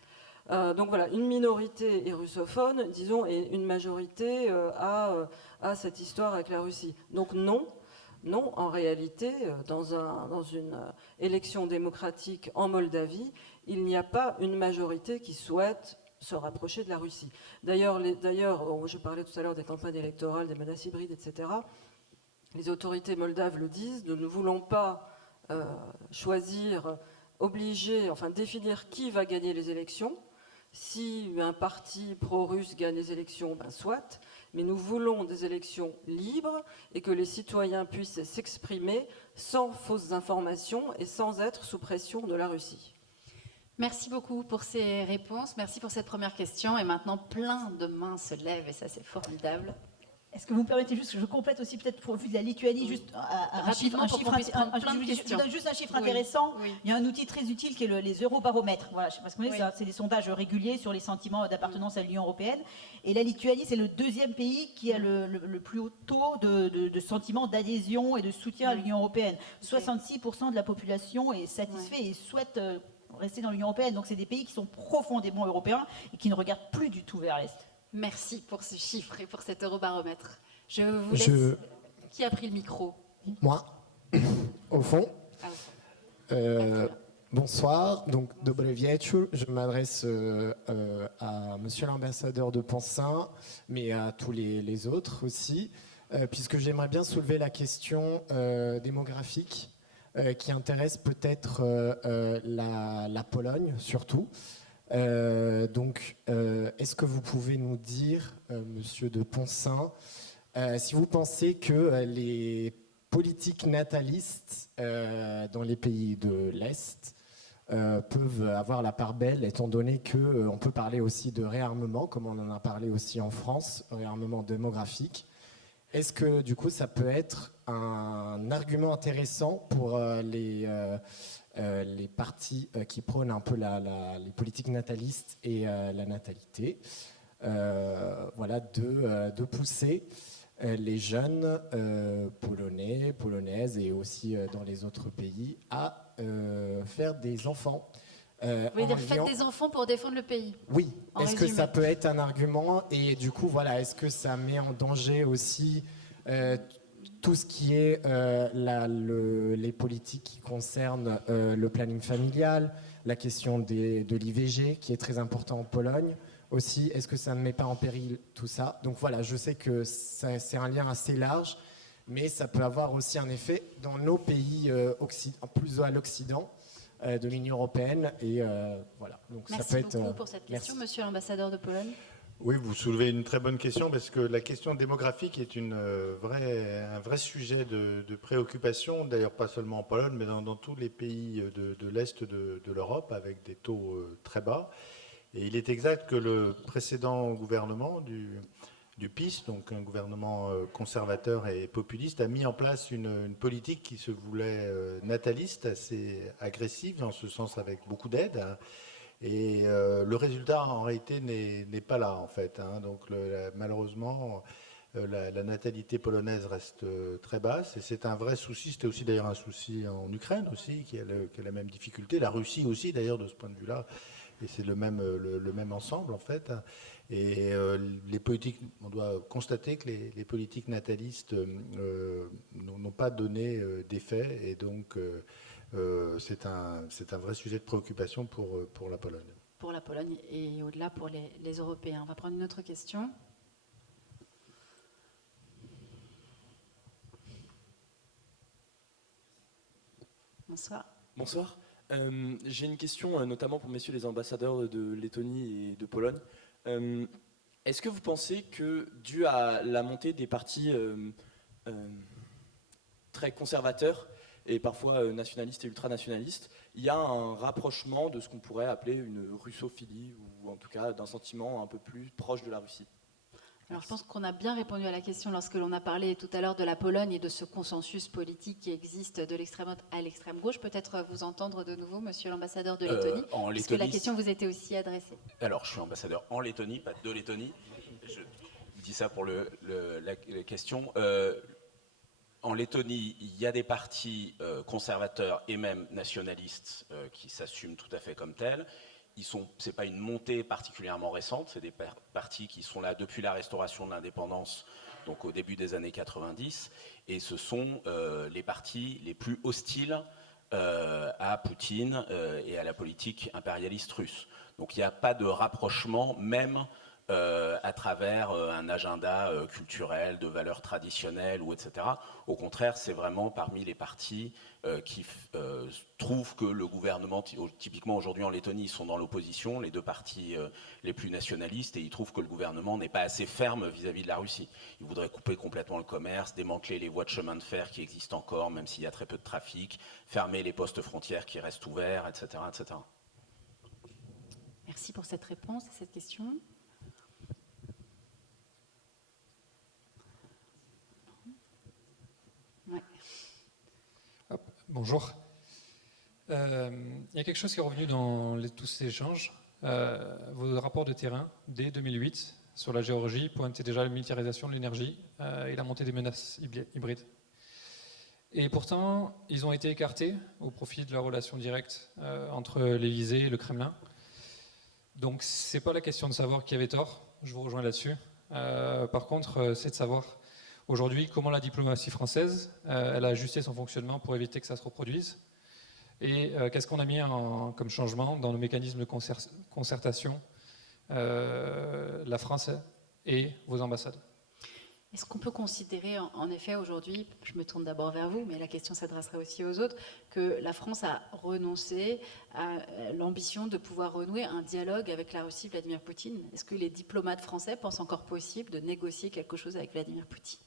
Donc voilà, une minorité est russophone, disons, et une majorité a cette histoire avec la Russie. Donc non, en réalité, dans une élection démocratique en Moldavie, il n'y a pas une majorité qui souhaite se rapprocher de la Russie. D'ailleurs, je parlais tout à l'heure des campagnes électorales, des menaces hybrides, etc. Les autorités moldaves le disent, nous ne voulons pas choisir, obliger, enfin définir qui va gagner les élections. Si un parti pro-russe gagne les élections, ben soit, mais nous voulons des élections libres et que les citoyens puissent s'exprimer sans fausses informations et sans être sous pression de la Russie. Merci beaucoup pour ces réponses, merci pour cette première question. Et maintenant, plein de mains se lèvent et ça, c'est formidable. Est-ce que vous me permettez juste que je complète aussi peut-être pour vu de la Lituanie, juste Rapidement, pour qu'on puisse prendre plein de questions. je donne juste un chiffre Oui. intéressant. Oui. Il y a un outil très utile qui est les eurobaromètres. Voilà, je sais pas ce qu'on est, c'est des sondages réguliers sur les sentiments d'appartenance à l'Union européenne. Et la Lituanie, c'est le deuxième pays qui a le plus haut taux de sentiments d'adhésion et de soutien à l'Union européenne. 66% de la population est satisfait et souhaite rester dans l'Union européenne. Donc c'est des pays qui sont profondément européens et qui ne regardent plus du tout vers l'Est. Merci pour ce chiffre et pour cet eurobaromètre. Je vous laisse. Qui a pris le micro? Moi, au fond. Ah, Bonsoir, donc dobry wieczór. Je m'adresse à Monsieur l'ambassadeur de Pansin, mais à tous les autres aussi, puisque j'aimerais bien soulever la question démographique qui intéresse peut-être la Pologne surtout. Est-ce que vous pouvez nous dire, Monsieur de Pansin, si vous pensez que les politiques natalistes dans les pays de l'Est peuvent avoir la part belle, étant donné qu'on peut parler aussi de réarmement, comme on en a parlé aussi en France, réarmement démographique. Est-ce que du coup ça peut être un argument intéressant pour les partis qui prônent un peu les politiques natalistes et la natalité, voilà, de pousser les jeunes polonais, polonaises et aussi dans les autres pays à faire des enfants. Vous voulez dire faites des enfants pour défendre le pays? Oui. Est-ce que résumé. ça peut être un argument? Et du coup, voilà, est-ce que ça met en danger aussi tout ce qui est les politiques qui concernent le planning familial, la question de l'IVG, qui est très important en Pologne aussi? Est-ce que ça ne met pas en péril tout ça? Donc voilà, je sais que c'est un lien assez large, mais ça peut avoir aussi un effet dans nos pays plus à l'Occident de l'Union européenne. Et voilà. Donc Merci ça peut être, beaucoup pour cette question, Monsieur l'ambassadeur de Pologne. Oui, vous soulevez une très bonne question parce que la question démographique est un vrai sujet de préoccupation, d'ailleurs pas seulement en Pologne, mais dans tous les pays de l'Est de l'Europe avec des taux très bas. Et il est exact que le précédent gouvernement du PiS, donc un gouvernement conservateur et populiste, a mis en place une politique qui se voulait nataliste, assez agressive, dans ce sens avec beaucoup d'aide. Et le résultat, en réalité, n'est pas là, en fait. Donc, malheureusement, la natalité polonaise reste très basse. Et c'est un vrai souci. C'était aussi, d'ailleurs, un souci en Ukraine aussi, qui a la même difficulté. La Russie aussi, d'ailleurs, de ce point de vue-là. Et c'est le même ensemble, en fait. Et les politiques, on doit constater que les politiques natalistes n'ont pas donné d'effet. Et donc... c'est un vrai sujet de préoccupation pour la Pologne. Pour la Pologne et au-delà pour les Européens. On va prendre une autre question. Bonsoir. Bonsoir. J'ai une question notamment pour messieurs les ambassadeurs de Lettonie et de Pologne. Est-ce que vous pensez que, dû à la montée des partis très conservateurs, et parfois nationalistes et ultranationalistes, il y a un rapprochement de ce qu'on pourrait appeler une russophilie, ou en tout cas d'un sentiment un peu plus proche de la Russie? Alors je pense qu'on a bien répondu à la question lorsque l'on a parlé tout à l'heure de la Pologne et de ce consensus politique qui existe de l'extrême droite à l'extrême gauche. Peut-être vous entendre de nouveau, monsieur l'ambassadeur de Lettonie, puisque la question vous était aussi adressée. Alors je suis ambassadeur en Lettonie, pas de Lettonie. Je dis ça pour la question. En Lettonie, il y a des partis conservateurs et même nationalistes qui s'assument tout à fait comme tels. C'est pas une montée particulièrement récente, c'est des partis qui sont là depuis la restauration de l'indépendance, donc au début des années 90, et ce sont les partis les plus hostiles à Poutine et à la politique impérialiste russe. Donc il n'y a pas de rapprochement, même à travers un agenda culturel, de valeurs traditionnelles, ou etc. Au contraire, c'est vraiment parmi les partis qui trouvent que le gouvernement, typiquement aujourd'hui en Lettonie, ils sont dans l'opposition, les deux partis les plus nationalistes, et ils trouvent que le gouvernement n'est pas assez ferme vis-à-vis de la Russie. Ils voudraient couper complètement le commerce, démanteler les voies de chemin de fer qui existent encore, même s'il y a très peu de trafic, fermer les postes frontières qui restent ouverts, etc., etc. Merci pour cette réponse et cette question. Bonjour. Il y a quelque chose qui est revenu dans tous ces échanges. Vos rapports de terrain, dès 2008, sur la Géorgie, pointaient déjà la militarisation de l'énergie et la montée des menaces hybrides. Et pourtant, ils ont été écartés au profit de la relation directe entre l'Élysée et le Kremlin. Donc, ce n'est pas la question de savoir qui avait tort, je vous rejoins là-dessus. Par contre, c'est de savoir aujourd'hui comment la diplomatie française elle a ajusté son fonctionnement pour éviter que ça se reproduise. Et qu'est-ce qu'on a mis comme changement dans le mécanisme de concertation, la France et vos ambassades? Est-ce qu'on peut considérer, en effet, aujourd'hui, je me tourne d'abord vers vous, mais la question s'adressera aussi aux autres, que la France a renoncé à l'ambition de pouvoir renouer un dialogue avec la Russie, Vladimir Poutine? Est-ce que les diplomates français pensent encore possible de négocier quelque chose avec Vladimir Poutine?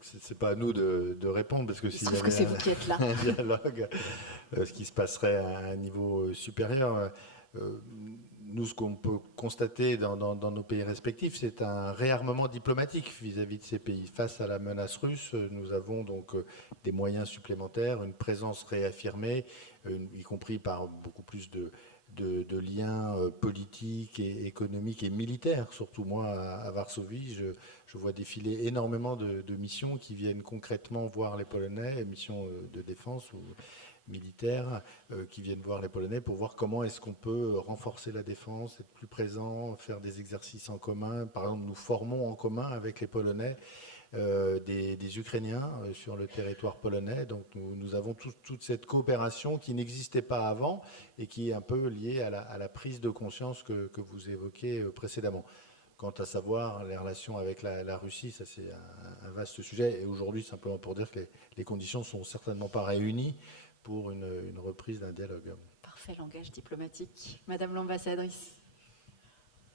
C'est pas à nous de répondre, parce que s'il y c'est vous qui êtes là. un dialogue, ce qui se passerait à un niveau supérieur, nous, ce qu'on peut constater dans nos pays respectifs, c'est un réarmement diplomatique vis-à-vis de ces pays. Face à la menace russe, nous avons donc des moyens supplémentaires, une présence réaffirmée, y compris par beaucoup plus de liens politiques et économiques et militaires. Surtout moi, à Varsovie, je vois défiler énormément de missions qui viennent concrètement voir les Polonais, missions de défense ou militaires qui viennent voir les Polonais pour voir comment est-ce qu'on peut renforcer la défense, être plus présent, faire des exercices en commun. Par exemple, nous formons en commun avec les Polonais des Ukrainiens sur le territoire polonais. Donc nous avons toute cette coopération qui n'existait pas avant et qui est un peu liée à la prise de conscience que vous évoquez précédemment. Quant à savoir les relations avec la Russie, ça c'est un vaste sujet. Et aujourd'hui, simplement pour dire que les conditions ne sont certainement pas réunies pour une reprise d'un dialogue. Parfait langage diplomatique. Madame l'ambassadrice.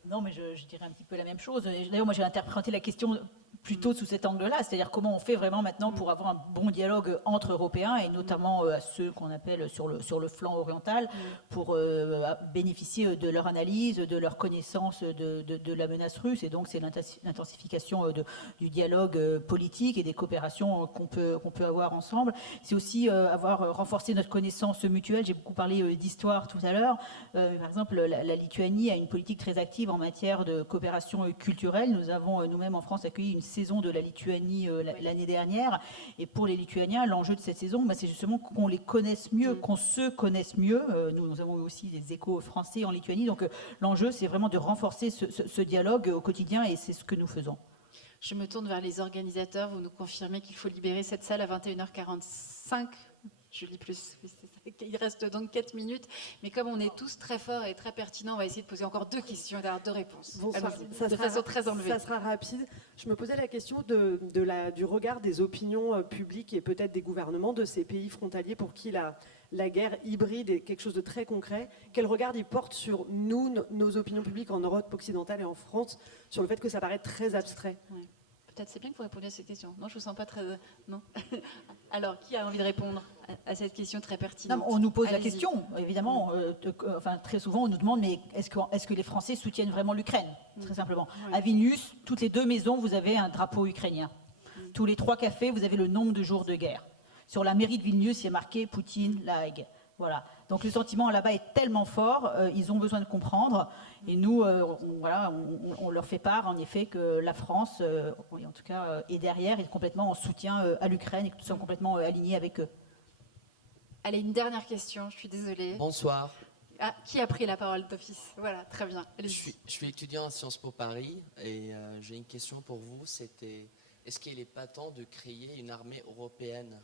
Non, mais je dirais un petit peu la même chose. D'ailleurs, moi, j'ai interprété la question plutôt sous cet angle-là, c'est-à-dire comment on fait vraiment maintenant pour avoir un bon dialogue entre Européens, et notamment à ceux qu'on appelle sur le flanc oriental, pour bénéficier de leur analyse, de leur connaissance de la menace russe. Et donc, c'est l'intensification du dialogue politique et des coopérations qu'on peut avoir ensemble. C'est aussi avoir renforcé notre connaissance mutuelle. J'ai beaucoup parlé d'histoire tout à l'heure. Par exemple, la Lituanie a une politique très active en matière de coopération culturelle. Nous avons nous-mêmes en France accueilli une saison de la Lituanie l'année dernière. Et pour les Lituaniens, l'enjeu de cette saison, c'est justement qu'on les connaisse mieux, qu'on se connaisse mieux. Nous avons aussi des échos français en Lituanie. Donc l'enjeu, c'est vraiment de renforcer ce dialogue au quotidien, et c'est ce que nous faisons. Je me tourne vers les organisateurs. Vous nous confirmez qu'il faut libérer cette salle à 21h45. Je lis plus. Il reste donc 4 minutes. Mais comme on est tous très forts et très pertinents, on va essayer de poser encore 2 questions et d'avoir 2 réponses. Bonsoir. De façon très enlevée. Ça sera rapide. Je me posais la question du regard des opinions publiques et peut-être des gouvernements de ces pays frontaliers pour qui la guerre hybride est quelque chose de très concret. Quel regard ils portent sur nous, nos opinions publiques en Europe occidentale et en France, sur le fait que ça paraît très abstrait? Ouais. Peut-être c'est bien que vous répondiez à cette question. Non, je ne vous sens pas très... Non. Alors, qui a envie de répondre à cette question très pertinente? Non, on nous pose la question, évidemment. Très souvent, on nous demande, mais est-ce que les Français soutiennent vraiment l'Ukraine? Très simplement. Oui. À Vilnius, toutes les 2 maisons, vous avez un drapeau ukrainien. Tous les 3 cafés, vous avez le nombre de jours de guerre. Sur la mairie de Vilnius, il y a marqué Poutine, La Hague. Voilà. Donc le sentiment là-bas est tellement fort, ils ont besoin de comprendre. Et nous, on leur fait part, en effet, que la France, en tout cas, est derrière, est complètement en soutien à l'Ukraine, et que nous sommes complètement alignés avec eux. Allez, une dernière question, je suis désolée. Bonsoir. Ah, qui a pris la parole d'office? Voilà, très bien. Je suis étudiant à Sciences Po Paris, et j'ai une question pour vous. Est-ce qu'il n'est pas temps de créer une armée européenne?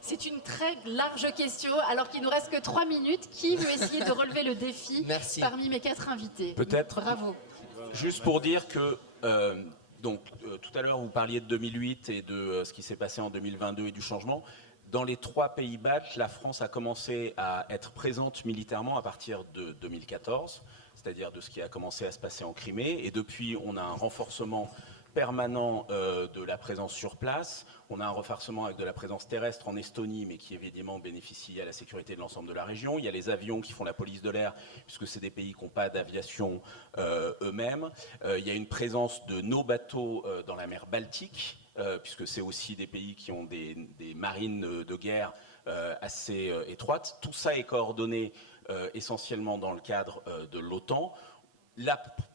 C'est une très large question, alors qu'il nous reste que 3 minutes. Qui veut essayer de relever le défi parmi mes 4 invités? Peut-être. Bravo. Juste pour dire que, tout à l'heure, vous parliez de 2008 et de ce qui s'est passé en 2022 et du changement. Dans les 3 pays baltes, la France a commencé à être présente militairement à partir de 2014, c'est-à-dire de ce qui a commencé à se passer en Crimée. Et depuis, on a un renforcement permanent de la présence sur place. On a un renforcement avec de la présence terrestre en Estonie, mais qui évidemment bénéficie à la sécurité de l'ensemble de la région. Il y a les avions qui font la police de l'air, puisque c'est des pays qui n'ont pas d'aviation eux-mêmes. Il y a une présence de nos bateaux dans la mer Baltique, puisque c'est aussi des pays qui ont des marines de guerre assez étroites. Tout ça est coordonné essentiellement dans le cadre de l'OTAN.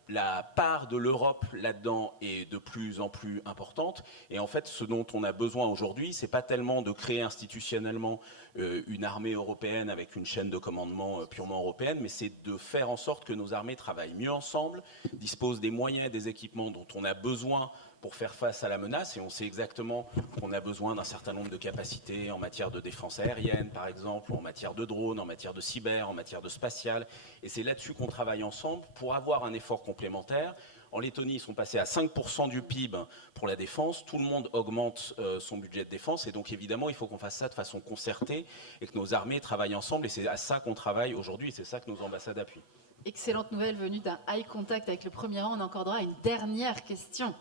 La part de l'Europe là-dedans est de plus en plus importante. Et en fait, ce dont on a besoin aujourd'hui, c'est pas tellement de créer institutionnellement une armée européenne avec une chaîne de commandement purement européenne, mais c'est de faire en sorte que nos armées travaillent mieux ensemble, disposent des moyens et des équipements dont on a besoin pour faire face à la menace. Et on sait exactement qu'on a besoin d'un certain nombre de capacités en matière de défense aérienne, par exemple, en matière de drones, en matière de cyber, en matière de spatial. Et c'est là-dessus qu'on travaille ensemble pour avoir un effort complémentaire. En Lettonie, ils sont passés à 5% du PIB pour la défense. Tout le monde augmente son budget de défense. Et donc, évidemment, il faut qu'on fasse ça de façon concertée et que nos armées travaillent ensemble. Et c'est à ça qu'on travaille aujourd'hui. Et c'est ça que nos ambassades appuient. Excellente nouvelle venue d'un eye contact avec le premier rang. On a encore droit à une dernière question.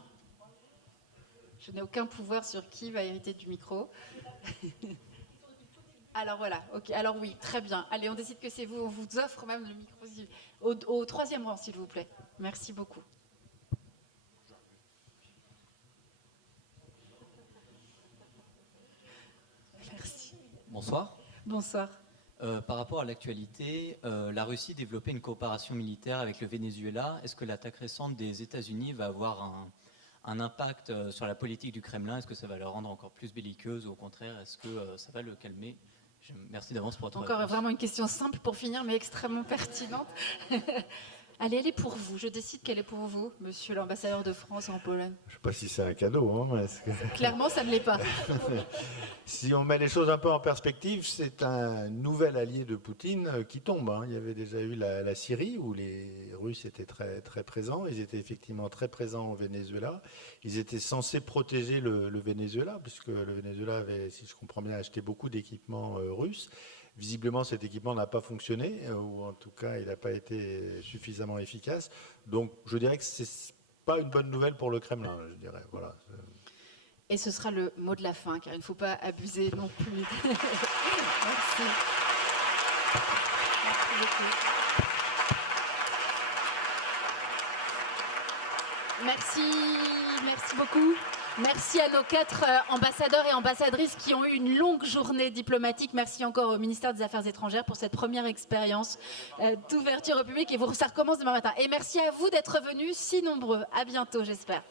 Je n'ai aucun pouvoir sur qui va hériter du micro. Alors voilà, ok. Alors oui, très bien. Allez, on décide que c'est vous. On vous offre même le micro au troisième rang, s'il vous plaît. Merci beaucoup. Merci. Bonsoir. Bonsoir. Par rapport à l'actualité, la Russie développait une coopération militaire avec le Venezuela. Est-ce que l'attaque récente des États-Unis va avoir un impact sur la politique du Kremlin? Est-ce que ça va le rendre encore plus belliqueuse ou au contraire, est-ce que ça va le calmer? Merci d'avance pour votre réponse. Encore vraiment une question simple pour finir, mais extrêmement pertinente. Allez, elle est pour vous. Je décide qu'elle est pour vous, monsieur l'ambassadeur de France en Pologne. Je ne sais pas si c'est un cadeau. Hein, Clairement, ça ne l'est pas. Si on met les choses un peu en perspective, c'est un nouvel allié de Poutine qui tombe. Hein. Il y avait déjà eu la Syrie, où les Russes étaient très, très présents. Ils étaient effectivement très présents au Venezuela. Ils étaient censés protéger le Venezuela, puisque le Venezuela avait, si je comprends bien, acheté beaucoup d'équipements russes. Visiblement, cet équipement n'a pas fonctionné, ou en tout cas, il n'a pas été suffisamment efficace. Donc, je dirais que ce n'est pas une bonne nouvelle pour le Kremlin, je dirais. Voilà. Et ce sera le mot de la fin, car il ne faut pas abuser non plus. Merci. Merci beaucoup. Merci beaucoup. Merci à nos 4 ambassadeurs et ambassadrices qui ont eu une longue journée diplomatique. Merci encore au ministère des Affaires étrangères pour cette première expérience d'ouverture au public. Et ça recommence demain matin. Et merci à vous d'être venus si nombreux. À bientôt, j'espère.